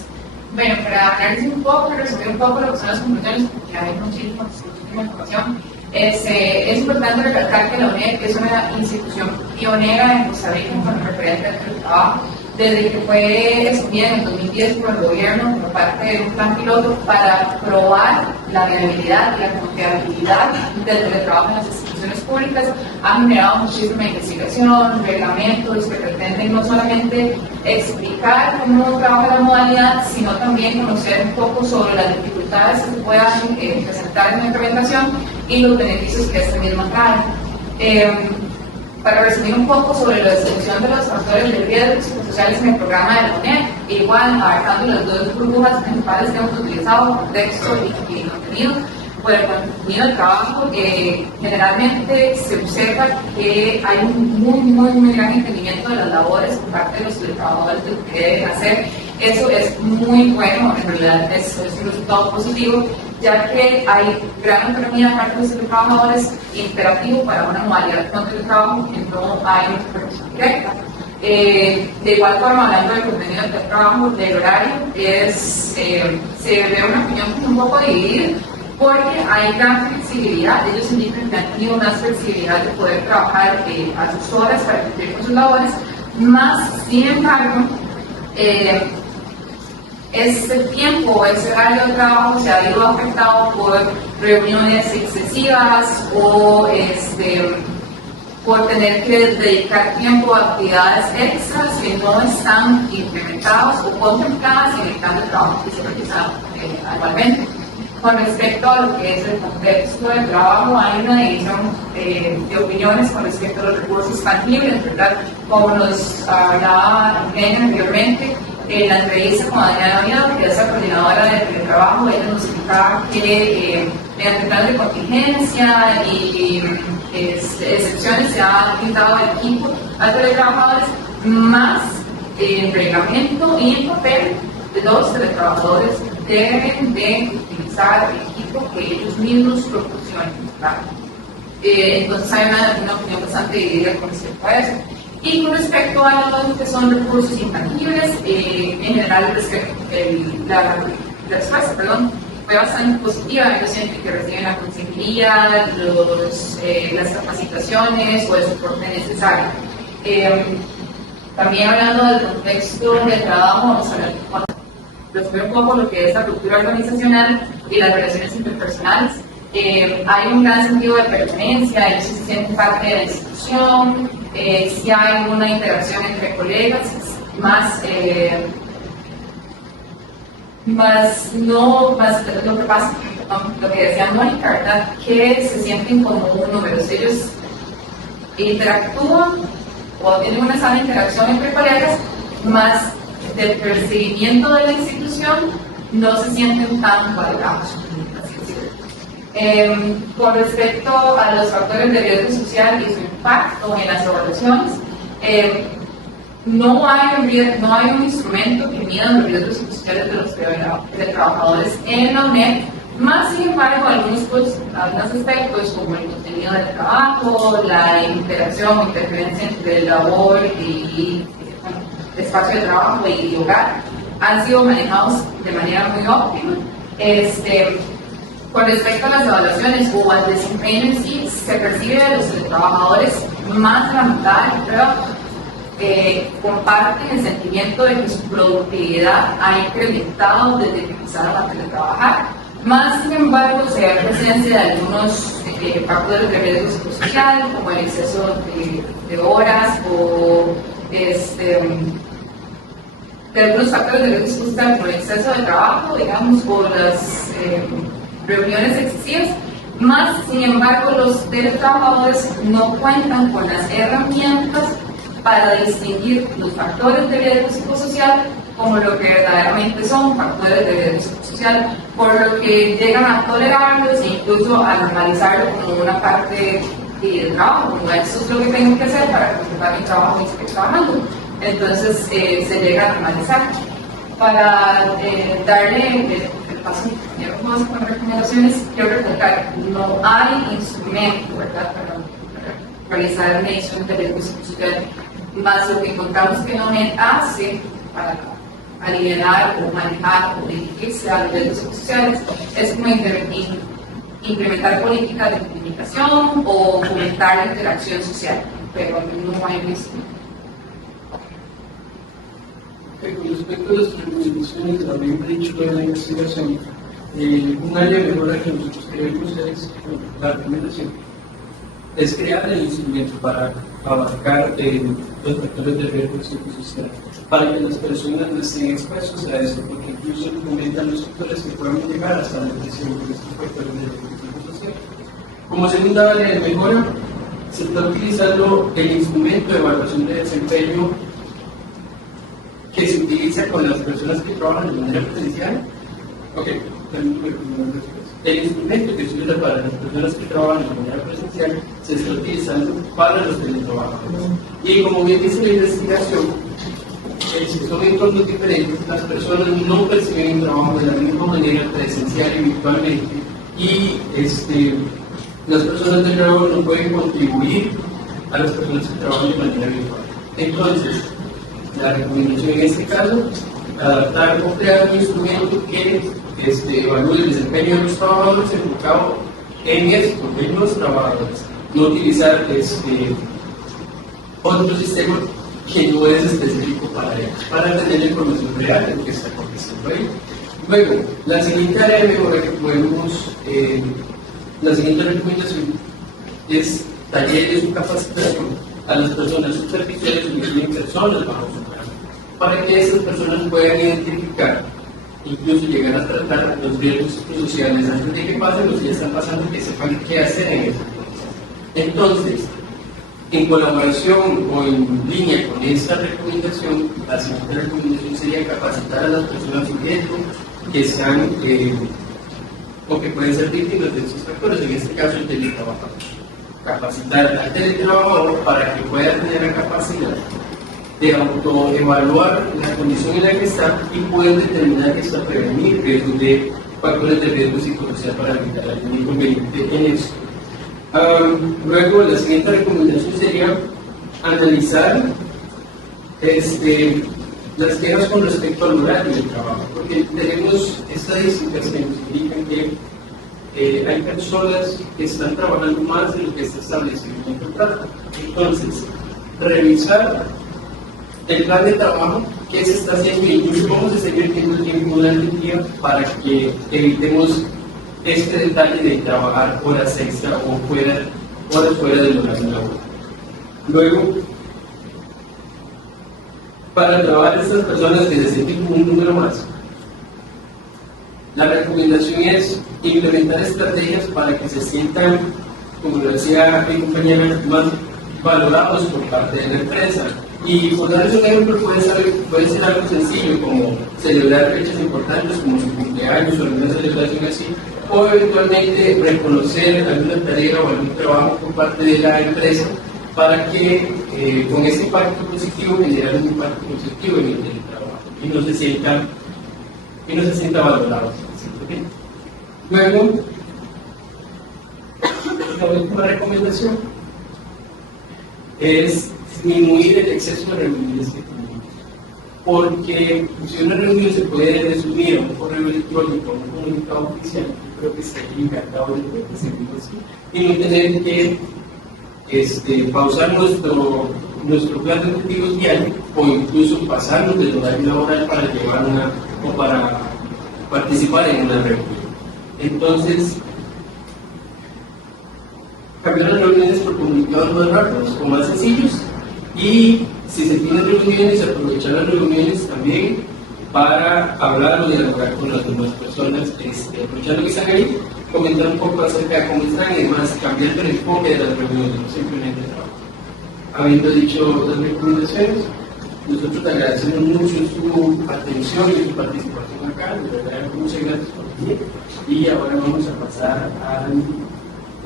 Bueno, para aclararles un poco, resumir un poco lo que son las conclusiones, porque hay muchísima información. Es importante recalcar que la UNED es una institución pionera en Costa Rica con referente al trabajo, desde que fue escogida en el 2010 por el gobierno como parte de un plan piloto para probar la viabilidad y la confiabilidad del teletrabajo en las instituciones públicas. Ha generado muchísima investigación, reglamentos que pretenden no solamente explicar cómo trabaja la modalidad, sino también conocer un poco sobre las dificultades que se puedan presentar en la implementación y los beneficios que esta misma trae. Para resumir un poco sobre la distribución de los factores de riesgo psicosociales en el programa de la UNED, igual abarcando las dos burbujas principales que hemos utilizado, contexto y contenido. Por el contenido del trabajo, generalmente se observa que hay un muy gran entendimiento de las labores por parte de los trabajadores de lo que deben hacer. Eso es muy bueno, en realidad es un resultado positivo, ya que hay gran autonomía de parte de los trabajadores, imperativo para una modalidad con teletrabajo que no hay una supervisión directa. De igual forma, hablando del contenido del trabajo, del horario, se ve una opinión un poco dividida, porque hay gran flexibilidad. Ellos indican que han tenido más flexibilidad de poder trabajar a sus horas para cumplir con sus labores, más sin embargo, ese tiempo, ese horario de trabajo se ha ido afectado por reuniones excesivas o por tener que dedicar tiempo a actividades extras que no están implementadas o contempladas en el plan de trabajo que se realiza anualmente. Con respecto a lo que es el contexto del trabajo, hay una división de opiniones con respecto a los recursos tangibles, ¿verdad? Como nos hablaba Eugenia anteriormente, en la entrevista con Adriana Oviedo, que es la coordinadora de teletrabajo, ella nos explicaba que mediante plan de contingencia y excepciones se ha brindado el equipo a teletrabajadores, más reglamento y papel de los teletrabajadores deben de utilizar el equipo que ellos mismos proporcionen, ¿verdad? Entonces hay una opinión bastante dividida con respecto a eso. Y con respecto a lo que son recursos intangibles, en general la respuesta fue bastante positiva. Ellos sienten que reciben la consejería, las capacitaciones o el soporte necesario. También hablando del contexto de trabajo, vamos a hablar un poco lo que es la cultura organizacional y las relaciones interpersonales. Hay un gran sentido de pertenencia, ellos se sienten parte de la institución, si hay una interacción entre colegas, más lo que pasa, lo que decía Mónica, ¿verdad? Que se sienten como un número. Ellos interactúan o tienen una sana interacción entre colegas, más del percibimiento de la institución no se sienten tan valorados. Con respecto a los factores de riesgo social y su impacto en las evaluaciones, no hay un instrumento que mida los riesgos sociales de los trabajadores en la UNED, más sin embargo algunos aspectos como el contenido del trabajo, la interacción o interferencia entre labor y espacio de trabajo y hogar han sido manejados de manera muy óptima. Con respecto a las evaluaciones o al desempeño en sí, se percibe de los trabajadores más de la mitad de prueba comparten el sentimiento de que su productividad ha incrementado desde que empezaron a teletrabajar. Más sin embargo, se da presencia de algunos factores de riesgo psicosocial, como el exceso de horas o de algunos factores de riesgo psicosocial, como el exceso de trabajo, digamos, o las reuniones excesivas. Más sin embargo, los teletrabajadores no cuentan con las herramientas para distinguir los factores de riesgo psicosocial como lo que verdaderamente son factores de riesgo social, por lo que llegan a tolerarlos e incluso a normalizarlo como una parte del trabajo, como esto es lo que tengo que hacer para completar mi trabajo y seguir trabajando. Entonces se llega a normalizar. Para darle el paso a mi compañero José con recomendaciones, quiero recalcar, no hay instrumento, ¿verdad?, para realizar medición de riesgo psicosocial, más lo que encontramos que la ONED hace para aliviar o manejar o dirigirse a los riesgos psicosociales es como implementar políticas de comunicación o fomentar la interacción social, pero no hay un instrumento. Con respecto a las recomendaciones que habíamos dicho en la investigación, un área de mejora que nosotros queremos es, la recomendación es crear el instrumento para abarcar los factores de riesgo psicosocial, para que las personas no estén expuestas a eso, porque incluso comentan los factores que pueden llegar hasta la depresión por estos factores de riesgo psicosocial. Como segunda área de mejora, se está utilizando el instrumento de evaluación de desempeño que se utiliza con las personas que trabajan de manera presencial. El instrumento que se utiliza para las personas que trabajan de manera presencial se está utilizando para los teletrabajadores. Y como bien dice la investigación, si son entornos diferentes, las personas no perciben el trabajo de la misma manera presencial y virtualmente, y las personas de trabajo no pueden contribuir a las personas que trabajan de manera virtual. Entonces, la recomendación en este caso, adaptar o crear un instrumento que evalúe el desempeño de los trabajadores enfocado en esto, en los trabajadores, no utilizar otro sistema que no es específico para ellos, para tener la información real de lo que está aconteciendo ahí. Luego, la siguiente área de mejora que podemos, la siguiente recomendación es talleres o capacitación a las personas superficiales o que tienen personas bajo su cargo, para que esas personas puedan identificar, incluso llegar a tratar los riesgos sociales antes de que pasen, los que ya están pasando, que sepan qué hacer en ese proceso. Entonces, en colaboración o en línea con esta recomendación, la siguiente recomendación sería capacitar a las personas sujetos que están o que pueden ser víctimas de estos factores, en este caso el teletrabajo. Capacitar al teletrabajador para que pueda tener la capacidad de autoevaluar la condición en la que está y pueda determinar que está prevenir riesgos de factores de riesgo psicosocial para evitar algún inconveniente en eso. Luego, la siguiente recomendación sería analizar las quejas con respecto al horario del trabajo, porque tenemos estadísticas que nos indican que hay personas que están trabajando más de lo que está establecido en el contrato. Entonces, revisar el plan de trabajo que se está haciendo y incluso vamos a seguir teniendo tiempo durante el día para que evitemos este detalle de trabajar horas extra o horas fuera del horario laboral. Luego, para trabajar a estas personas que se sienten como un número más, la recomendación es implementar estrategias para que se sientan, como lo decía mi compañera, más valorados por parte de la empresa. Y por darles un ejemplo, puede ser algo sencillo, como celebrar fechas importantes como su cumpleaños o alguna celebración así, o eventualmente reconocer alguna tarea o algún trabajo por parte de la empresa para que con ese impacto positivo generar un impacto positivo en el trabajo y no se sienta valorado. ¿Sí? Luego, la última recomendación es disminuir el exceso de reuniones que tenemos, porque si una reunión se puede resumir a un correo electrónico o un comunicado oficial, yo creo que estaría encantado de poder hacerlo así y no tener que pausar nuestro plan de objetivos diario o incluso pasarnos del horario laboral para llevar o para participar en una reunión. Entonces, cambiar las reuniones por comunicados más rápidos o más sencillos, y si se tienen reuniones, aprovechar las reuniones también para hablar o dialogar con las demás personas, aprovechando que están ahí, comentar un poco acerca de cómo están y demás, cambiando el enfoque de las reuniones, no simplemente el trabajo. Habiendo dicho las recomendaciones, Nosotros le agradecemos mucho su atención y su participación acá, de verdad, muchas gracias por venir. Y ahora vamos a pasar al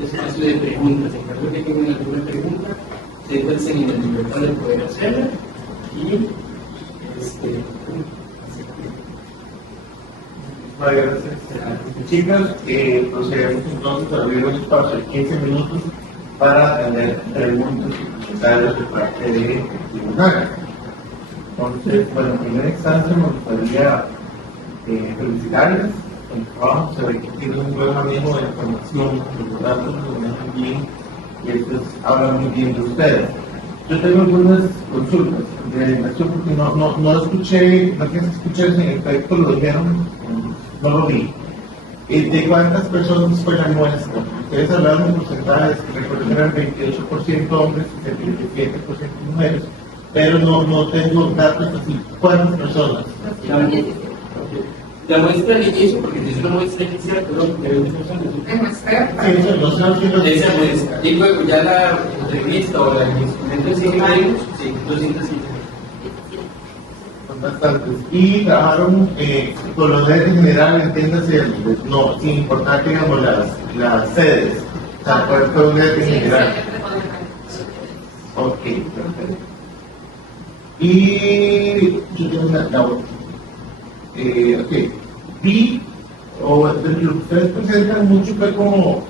espacio de preguntas. En caso de que tengan alguna pregunta, siéntanse en la libertad de poder hacerla. Y Muchas gracias. Chicas, procedemos entonces a abrir un espacio de 15 minutos para tener preguntas y comentarios de parte del tribunal. Entonces, bueno, en primera instancia me gustaría felicitarles por el trabajo. Se ve que tienen un buen manejo de la información, los datos los manejan bien y esto habla muy bien de ustedes. Yo tengo algunas consultas de inversión porque no escuché, no que se escuché si en efecto lo dijeron, no lo vi. ¿De cuántas personas fue la muestra? Ustedes hablaron de porcentajes, que recuerdo que eran 28% hombres y 77% mujeres, pero no tengo datos así. ¿Cuántas personas? la muestra al inicio, porque si es una muestra inicial, perdón, de 20 personas. Sí, eso no sé si Esa muestra. Y luego ya la entrevista o el instrumento en sí que tenemos, sí, 250. Son bastantes. Y trabajaron con los redes en general, entiéndase, no, sin importar, digamos, las sedes. O sea, fue un red en general. Ok, perfecto. Y yo tengo una otra. Ok, vi, o lo que ustedes presentan mucho fue como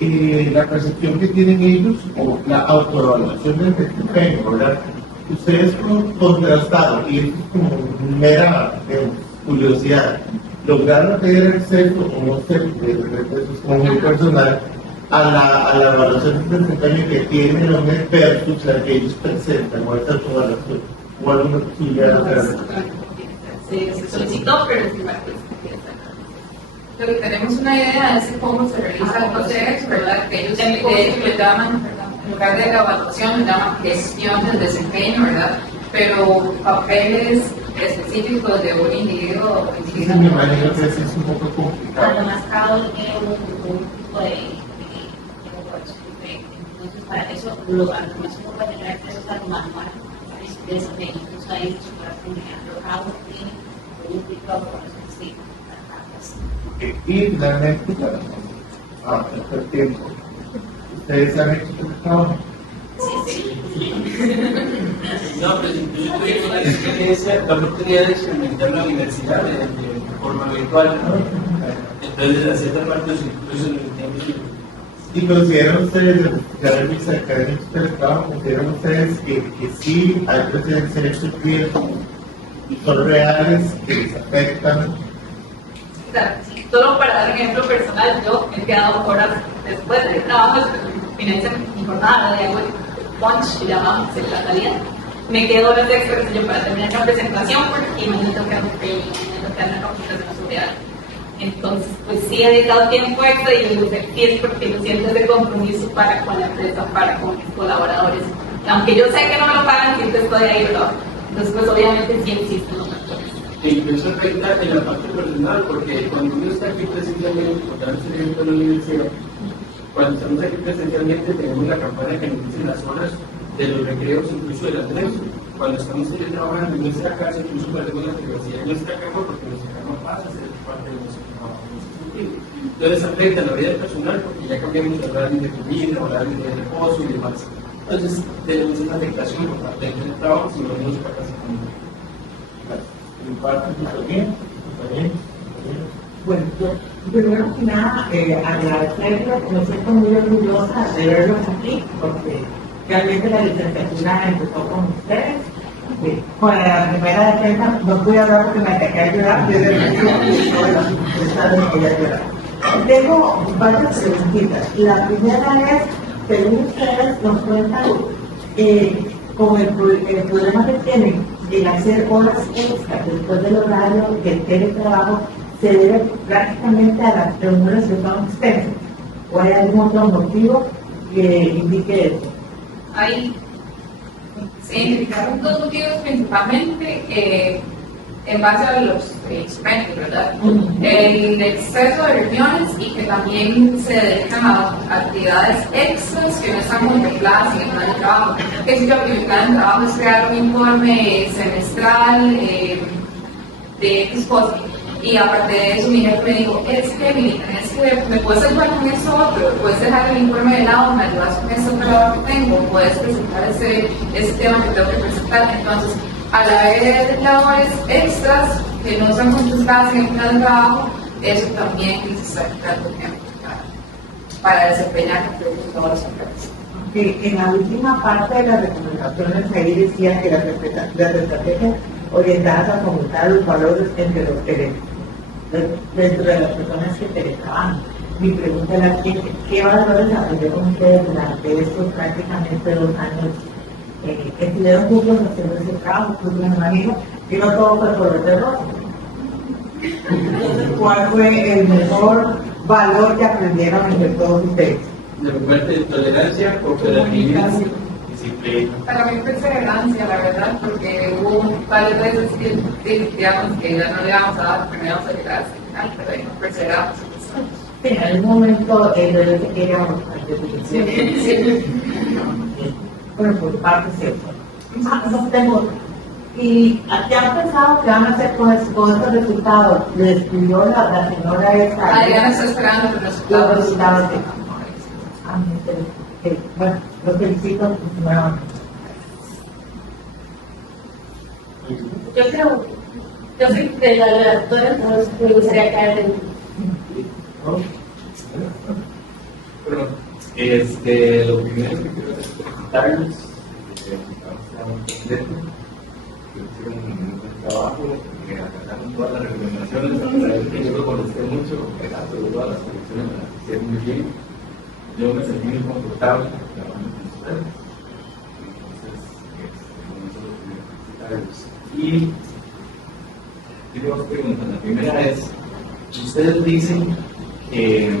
la percepción que tienen ellos o la autoevaluación del desempeño, ¿verdad? Ustedes como contrastado, y esto es como mera curiosidad, lograron tener acceso, o no sé, de repente eso es como muy personal, a la evaluación del desempeño que tiene la UNED versus la que ellos presentan, o esta autoevaluación, o alguna posibilidad de hacerlo. Se solicitó, pero es igual. Pero tenemos una idea de cómo se realiza el proceso, ¿verdad? Que ellos de hecho le llaman, en lugar de evaluación, le llaman gestión del desempeño, ¿verdad? Pero papeles específicos de un individuo. Sí, me imagino que eso es un poco complicado. Cuando más cada uno tiene un tipo de evaluación diferente. Entonces, para eso, a lo más uno puede tener acceso a lo manual de desempeño. Entonces, ahí se puede generar cada uno tiene un tipo de evaluación específica. Y finalmente, para el tiempo, ¿ustedes han hecho este trabajo? No, pues yo tuve una experiencia, la oportunidad de experimentar la universidad de forma virtual. Entonces, a cierta parte, incluso en el tiempo. ¿Y consideran ustedes, ya revisa académicos del trabajo, consideran ustedes que sí hay presencia de estos riesgos y son reales, que les afectan? Solo para dar un ejemplo personal, yo me he quedado horas después del trabajo, finalizo mi jornada de lunch, que llamamos la salida, me quedo horas extras yo para terminar la presentación, porque no me toca una capacitación social. Entonces, pues sí he dedicado tiempo extra y lo sé que es porque lo siento ese compromiso para con la empresa, para con mis colaboradores. Aunque yo sé que no me lo pagan, siempre estoy ahí, ¿verdad? Entonces, pues obviamente sí existen los factores. E incluso afecta en la parte personal, porque cuando uno está aquí presencialmente, porque ahora estoy en la universidad, cuando estamos aquí presencialmente tenemos la campana que nos dice las horas de los recreos, incluso del almuerzo. Cuando estamos trabajando en nuestra casa, incluso perdemos la privacidad en nuestra cama, porque nuestra cama pasa a ser parte de nuestro trabajo. Entonces afecta la vida personal, porque ya cambiamos de horario de comida, horario de reposo y demás. Entonces tenemos una afectación por parte del trabajo si no nos para casa conmigo. ¿En parte está bien? ¿Está bien? Bueno, yo primero que nada agradecerles, me siento muy orgullosa de verlos aquí, porque realmente la licenciatura empezó con ustedes. Con la primera defensa no pude hablar porque me ataqué a llorar, yo de Tengo varias preguntitas. La primera es, según ustedes nos cuentan, con el problema que tienen el hacer horas extras después del horario del teletrabajo, se debe prácticamente a las remuneración extensas. ¿O hay algún otro motivo que indique eso? Hay se identificaron dos motivos principalmente. en base a los instrumentos, ¿verdad? El exceso de reuniones y que también se dedican a actividades extras que no están contempladas en el plan de trabajo. Que si yo, que mi plan de trabajo es crear un informe semestral de X cosas. Y aparte de eso, mi jefe me dijo, es que me puedes ayudar con eso otro, puedes dejar el informe de lado, me ayudas con ese otro lado que tengo, puedes presentar ese tema que tengo que presentar. Entonces, al haber labores extras que no son contempladas en el plan de trabajo, eso también les está quitando tiempo para desempeñar las labores concretas. En la última parte de las recomendaciones ahí decía que las estrategias orientadas a fomentar los valores entre los dentro de las personas que teletrabajan. Mi pregunta era ¿qué valores aprendieron ustedes durante estos prácticamente 2 años? Estuvieron juntos haciendo ese trabajo, pues me imagino que no todo fue color de rosa. Entonces, ¿cuál fue el mejor valor que aprendieron entre todos ustedes? De parte de tolerancia, cooperatividad, disciplina. Para mí perseverancia, la verdad, porque hubo varias veces que digamos que ya no le íbamos a dar, porque no íbamos a llegar hasta el final, pero ahí perseveramos. En algún momento el bebé se quería mostrar. Bueno, por parte cierto. No tengo. ¿Y qué han pensado que van a hacer con estos resultados? ¿Le escribió la señora esta? Adriana está esperando los Los resultados. resultados de bueno, los felicito nuevamente. Yo soy de la doctora, entonces me gustaría caer en... Bueno, lo primero que quiero hacer es felicitarlos, que hicieron un buen trabajo, que acataron todas las recomendaciones, que yo lo conocí mucho, pero todas las recomendaciones me las hicieron muy bien. Yo me sentí muy confortable trabajando con ustedes, entonces, con eso lo quiero felicitarlos. Y tengo 2 preguntas. La primera es, ustedes dicen que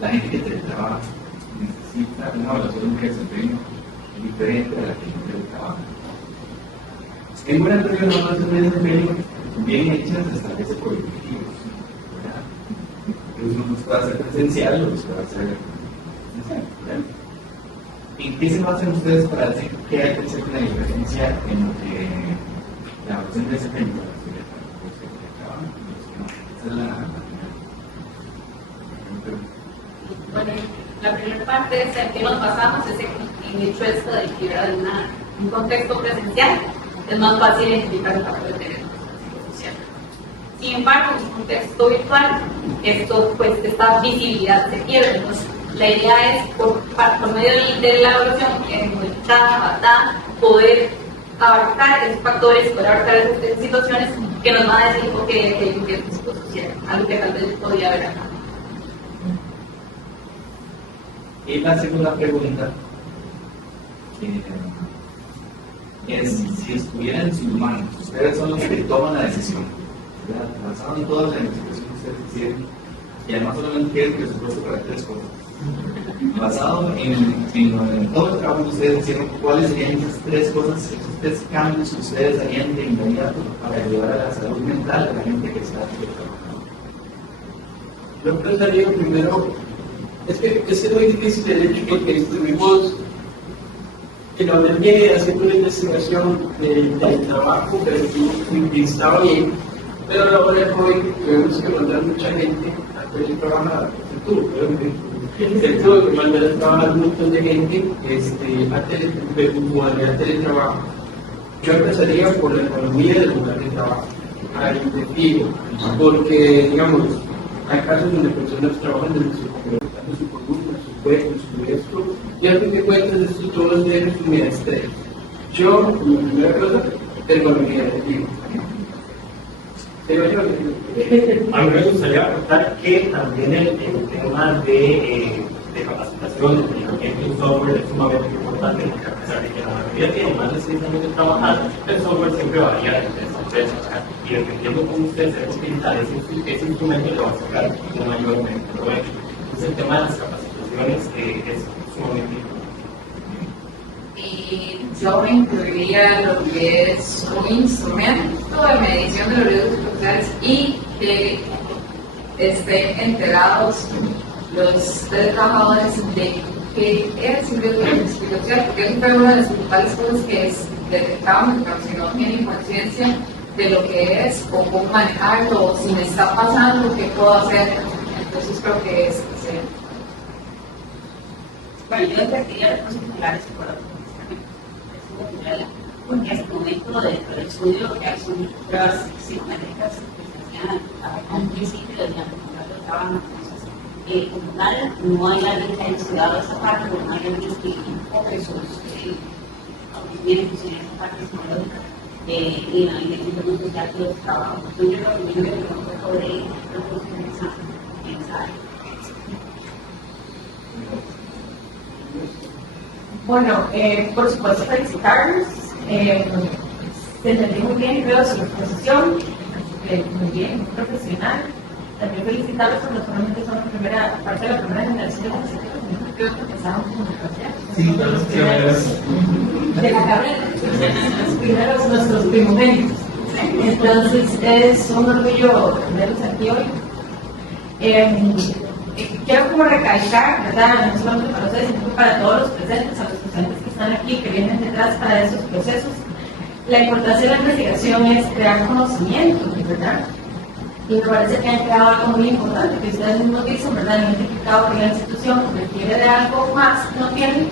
la gente que teletrabaja necesita una evaluación de desempeño diferente a la que no teletrabaja. En buena teoría, una evaluación de desempeño bien hecha se establece por objetivos, ¿verdad? Entonces uno puede hacer presencial o puede hacer presencial, ¿verdad? ¿En qué se basan ustedes para decir que hay que hacer una diferencia entre la evaluación de desempeño para los que teletrabajan y los que no? Esa es la Bueno, la primera parte es en que nos basamos es en hecho esto de que era un contexto presencial es más fácil identificar el papel de social. Sin embargo, en un contexto virtual, esta visibilidad se pierde. Entonces, la idea es, por medio de la evaluación, modificada, poder abarcar esos factores, poder abarcar esas situaciones que nos van a decir que hay un riesgo social, algo que tal vez podría haber acá. Y la segunda pregunta es, si estuviera en sus manos, ustedes son los que toman la decisión, ¿verdad? Basado en todas las investigaciones que ustedes hicieron, y además solamente quieren presupuesto para 3 cosas. Basado en todo el trabajo que ustedes hicieron, ¿cuáles serían esas 3 cosas, esos 3 cambios que ustedes harían de inmediato para ayudar a la salud mental de la gente que está trabajando? Yo pensaría primero, es muy difícil el hecho porque estuvimos en la ONG haciendo una investigación del trabajo, pero que estaba bien, pero a la hora de hoy tuvimos que mandar mucha gente a teletrabajar, se tuvo que mandar a trabajar un montón de gente a teletrabajo. Yo empezaría por la economía del lugar de trabajo, ahí te digo, porque digamos, hay casos donde personas trabajan desde su columna, su cuerpo, su esto, y al fin de cuentas esto todo es de resumir estrés. Yo, mi primera cosa, economía del tiempo. A mí me gustaría aportar que también el tema de capacitación, de entrenamiento en software es sumamente importante, porque a pesar de que la mayoría tiene más de 6 años de trabajar, el software siempre varía de empresa a empresa, y dependiendo cómo usted se utilizar ese instrumento le va a sacar un mayor provecho. Entonces el tema de las capacitaciones es sumamente importante. yo incluiría lo que es un instrumento de medición de los riesgos potenciales y que estén enterados los trabajadores de qué es el riesgo social, porque eso fue una de las principales cosas que detectamos, si no tienen conciencia de lo que es o cómo manejarlo, o si me está pasando, qué puedo hacer. Entonces creo que es Bueno, yo invertiría recursos similares por porque en este momento dentro del estudio lo que hay son pruebas psicométricas que se hacían a un principio del diagnóstico de trabajo. Entonces, como tal, no hay alguien que haya estudiado esa parte, no hay alguien que enfoque sus conocimientos en esa parte psicológica y la identificación social de los trabajos. Entonces, yo creo que un poco de recursos en esa área. Bueno, por supuesto felicitarlos. Se entendió muy bien, creo, su exposición, muy bien, muy profesional. También felicitarlos porque no solamente son la primera parte de la primera generación de consejeros, sino que creo que empezamos con Sí, de la carrera, los primeros, nuestros primogénitos. Entonces es un orgullo tenerlos aquí hoy. Quiero como recalcar, ¿verdad? No solamente para ustedes, sino para todos los presentes, a los presentes que están aquí, que vienen detrás para esos procesos. La importancia de la investigación es crear conocimiento, ¿verdad? Y me parece que han creado algo muy importante, que ustedes mismos dicen, ¿verdad? Han identificado que la institución requiere de algo más que no tiene,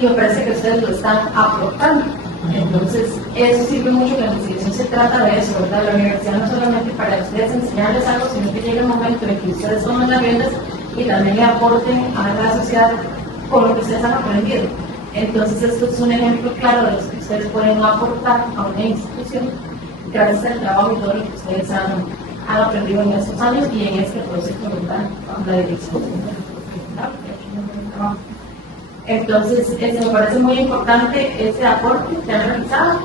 y me parece que ustedes lo están aportando. Entonces, eso sirve mucho, la investigación se trata de eso, ¿verdad? La universidad no solamente para ustedes enseñarles algo, sino que llega el momento en que ustedes tomen las riendas y también le aporten a la sociedad con lo que ustedes han aprendido. Entonces, esto es un ejemplo claro de lo que ustedes pueden aportar a una institución gracias al trabajo y todo lo que ustedes han aprendido en estos años y en este proceso, ¿verdad? Bajo la dirección del trabajo. Entonces, me parece muy importante ese aporte que han realizado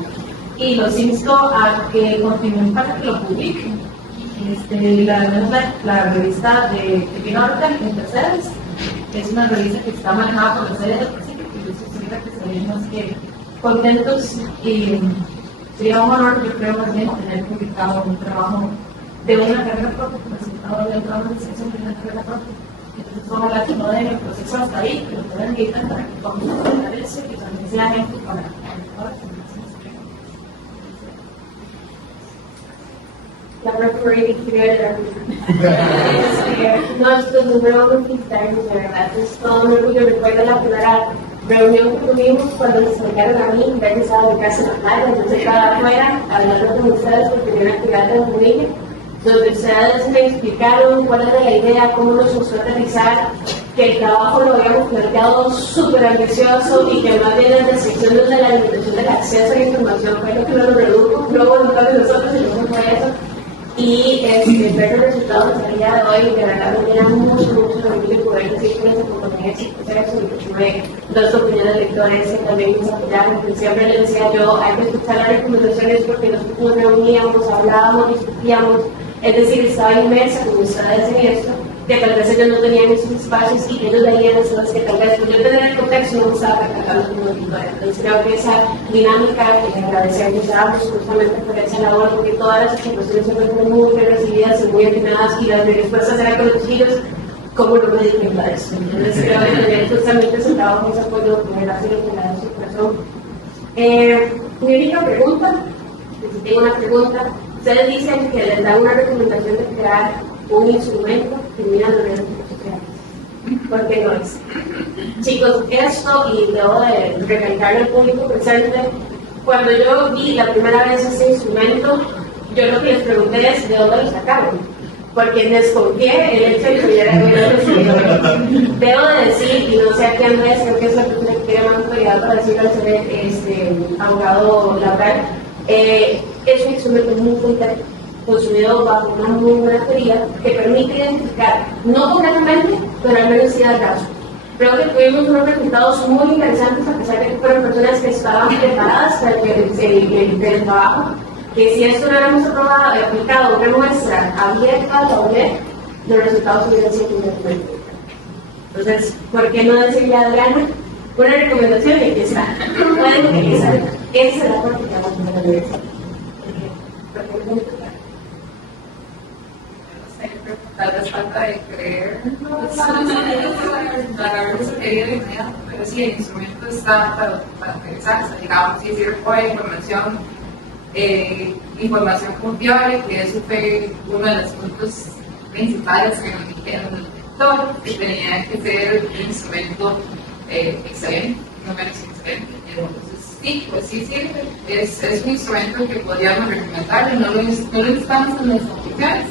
y los insto a que continúen para que lo publiquen. La revista de Pinorta, Intercedes, es una revista que está manejada por los sedes del Pacífico y eso significa que estarían más que contentos y sería un honor, yo creo, más bien tener publicado un trabajo de una carrera propia, resultado de un trabajo de sección de una carrera propia. Entonces, ojalá que no den el proceso hasta ahí, que lo puedan editar para que podamos tratar eso y que también sea ejemplo para todas las La propia quería nosotros nos vemos felicitarnos, de verdad, es todo un orgullo. Recuerdo la primera reunión que tuvimos cuando nos acercaron a mí, gracias a mi casa en la playa, entonces estaba afuera hablando con ustedes porque tenía una actividad de la familia, donde ustedes me explicaron cuál era la idea, cómo nos gustó aterrizar, que el trabajo lo habíamos planteado súper ambicioso y que más bien las restricciones de la limitación del acceso a la información fue lo que nos redujo, luego de nosotros y luego fue eso. Y ver los resultados hasta el día de hoy, de verdad me llena mucho orgullo poder decir que nuestra compañía existe eso y que tuve dos opiniones de lectores que también nos apoyaron, que siempre les decía yo, hay que escuchar las recomendaciones porque nosotros nos reuníamos, hablábamos, discutíamos, es decir, estaba inmersa como ustedes en esto, que tal vez ellos no tenían esos espacios y ellos veían esas que tal vez, pues yo tenía el contexto, no me estaba recalcando como lectora. Entonces creo que esa dinámica, agradecerles a ambos justamente por esa labor, porque todas las observaciones siempre fueron muy bien recibidas y muy atinadas y las respuestas eran conocidas como no me di cuenta de eso. Entonces creo que también justamente ese trabajo, ese apoyo, gracias a su corazón. Mi única pregunta, si tengo una pregunta, ustedes dicen que les dan una recomendación de crear un instrumento que mira los riesgos sociales. ¿Por qué no es? Chicos, esto, y debo de recalcarlo al público presente, cuando yo vi la primera vez ese instrumento, yo lo que les pregunté es de dónde lo sacaron, porque desconfié el hecho de que hubiera recibido. Debo de decir, y no sé a qué Andrés, creo que es la persona que tiene más autoridad para decirlo al ser abogado laboral, es un instrumento muy complejo, construido bajo una muy buena teoría que permite identificar, no completamente, pero al menos sí dar datos. Creo que tuvimos unos resultados muy interesantes a pesar de que fueron personas que estaban preparadas para el trabajo, que si esto no éramos aprobado y aplicado una muestra abierta a la web, los resultados hubieran sido completamente. Entonces, ¿por qué no decirle a Adriana una recomendación y aquí está. Pueden utilizar. Esa es la parte que vamos a hacer. Porque es muy claro. Tal vez falta de creer, la verdad quería de inmediato, pero sí, el instrumento está para utilizarse, digamos, si sirve para información confiable, que eso fue uno de los puntos principales que nos dijeron el director, que tenía que ser un instrumento excelente, no menos excelente. Entonces, sí, pues sí sirve, es un instrumento que podríamos recomendarle, no lo necesitamos en nuestras oficinas.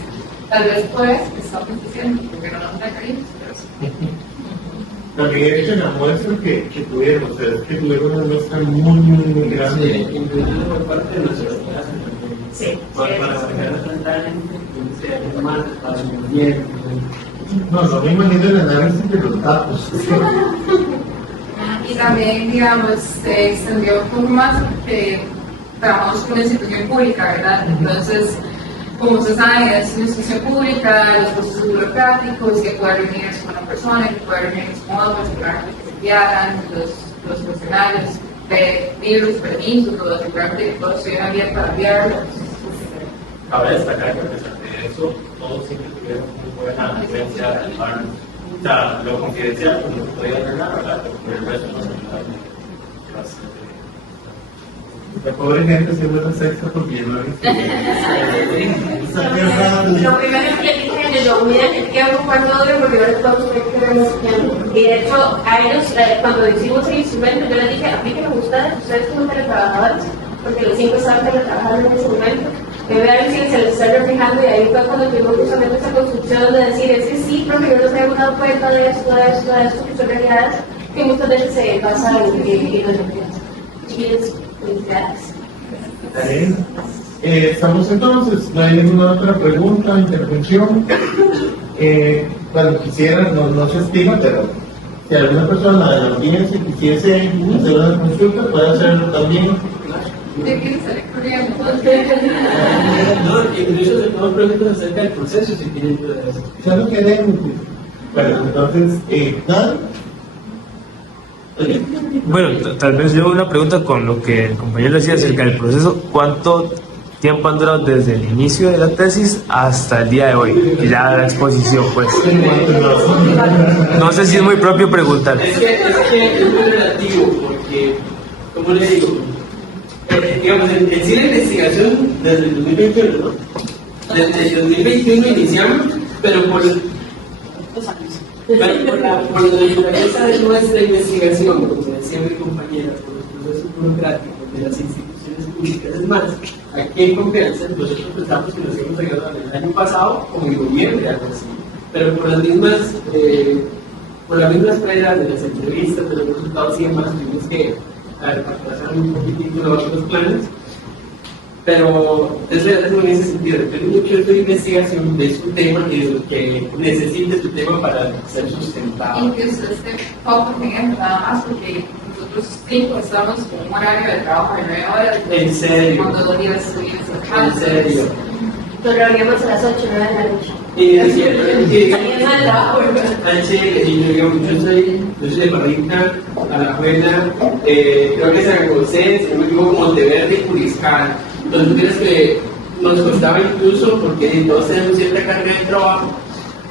Tal vez pues estamos diciendo, porque no nos requerimos, pero sí. También he hecho la muestra que tuvieron, o sea, es que tuvieron una muestra muy grande. Incluido por parte de nuestras clases. Sí. Para sacar la pantalla, entonces, más espacio, bien. No me imagino el análisis de los datos. Y también, digamos, se extendió un poco más porque trabajamos con una institución pública, ¿verdad? Entonces, como ustedes saben, es una institución pública, los procesos burocráticos, que pueda reunirse con una persona, que pueda reunirse con otros, que se enviaran, los funcionarios, pedir los permisos, todo, asegurarse que todo estuviera abierto para enviarlos. Cabe destacar que a pesar de eso, todos siempre tuvieron muy buena vivencia al bar. O sea, lo confidencial, pues no se podía hacer nada, ¿verdad? Pero el resto no se podía hacer. La pobre gente se vuelve sexta porque ya no ha visto. Lo primero que le dije, yo, miren, que hago un cuarto de hora porque yo les puedo decir que queremos tiempo. Y de hecho, a ellos, cuando hicimos el instrumento, yo les dije, aplíquenlo ustedes como teletrabajadores, porque los 5 estaban teletrabajando en ese momento. Que vean si se les está reflejando, y ahí fue cuando tuvimos justamente esa construcción de decir, es que sí, pero yo nos hemos dado cuenta de esto, que son realidades que muchas veces se pasan en los empleados. Chiquillos, felicidades. Estamos entonces, ¿no hay ninguna otra pregunta, intervención? Cuando quisieran, no se estima, pero si alguna persona de la audiencia quisiese hacer una consulta, puede hacerlo también. ¿De quién sale corriendo? No, incluso le podemos preguntar acerca del proceso si tienen dudas. Ya no queremos. Bueno, entonces, ¿nada? Bueno, tal vez yo una pregunta con lo que el compañero decía acerca del proceso. ¿Cuánto tiempo han durado desde el inicio de la tesis hasta el día de hoy? Que ya la exposición, pues. No sé si es muy propio preguntar. Es que es muy relativo, porque, como le digo, digamos, en sí la investigación desde el 2021, ¿no? Desde el 2021 iniciamos, pero por la naturaleza de nuestra investigación, como decía mi compañera, por los procesos burocráticos de las instituciones públicas, es más, aquí en Confianza nosotros pensamos que nos hemos graduado el año pasado, como en noviembre, algo así, pero por la misma espera de las entrevistas, de los resultados y demás, tuvimos que pasar un poquitito los otros planes. Pero es relativo en ese sentido, depende mucho de tu investigación, de su tema y de lo que necesite tu tema para ser sustentado. Incluso este poco ejemplo, nada más, porque nosotros 5 estamos con un horario de trabajo de 9 horas. ¿En serio? Cuando 2 días estuvimos ¿En serio? Nos reunimos a las 8, 9 de la noche. Y es cierto, Salían al trabajo, ¿verdad? yo soy de Barrica, Alajuela, creo que San José, si no me equivoco, Monteverde y Curiscal. Entonces, tú crees que nos costaba incluso, porque todos tenemos cierta carga de trabajo,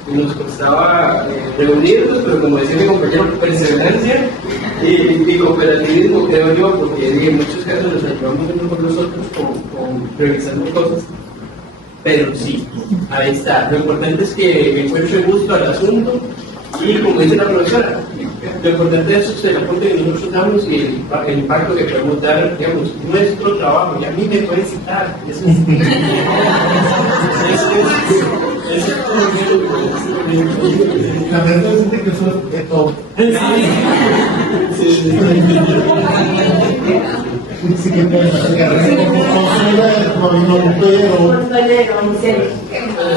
y nos costaba reunirnos, pero como decía mi compañero, perseverancia y cooperativismo, creo yo, porque en muchos casos nos ayudamos unos con nosotros con revisando cosas. Pero sí, ahí está. Lo importante es que encuentre gusto al asunto y, como dice la profesora, lo importante es el aporte que nosotros damos y el impacto que podemos dar, digamos, nuestro trabajo. Y a mí me pueden citar. Eso es. La verdad es que eso es de todo. Sí, que pueden agarrar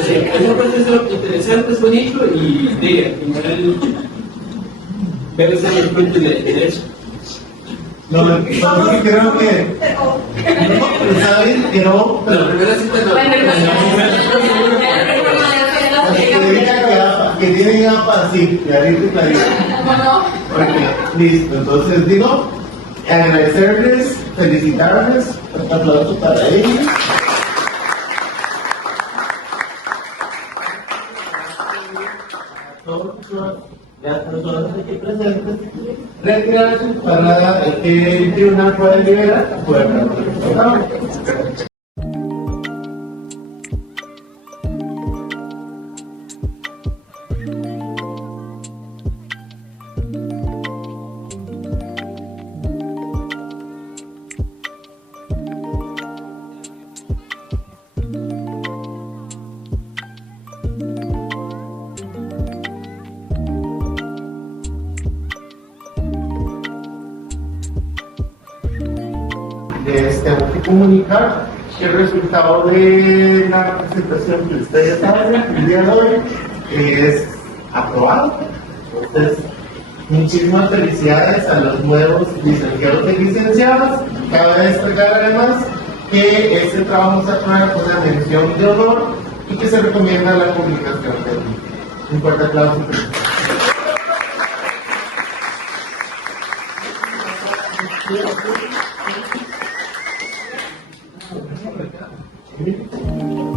Es un proceso interesante, es bonito y diga, al final debe ser el punto de derecho. No, que creo que. ¿Sabes? Pero. La primera cita Que tienen APA, sí, clarito y clarito. No, Ok, listo. Entonces digo, agradecerles, felicitarles, un aplauso para ellos. Las personas aquí presentes retirarse para que el tribunal pueda liberar, pueda hablar. Les tengo que comunicar que el resultado de la presentación que ustedes hacen el día de hoy es aprobado. Entonces, muchísimas felicidades a los nuevos licenciados y licenciadas. Cabe destacar además que este trabajo se aprueba con la mención de honor y que se recomienda la publicación del libro. Un fuerte aplauso. Thank you.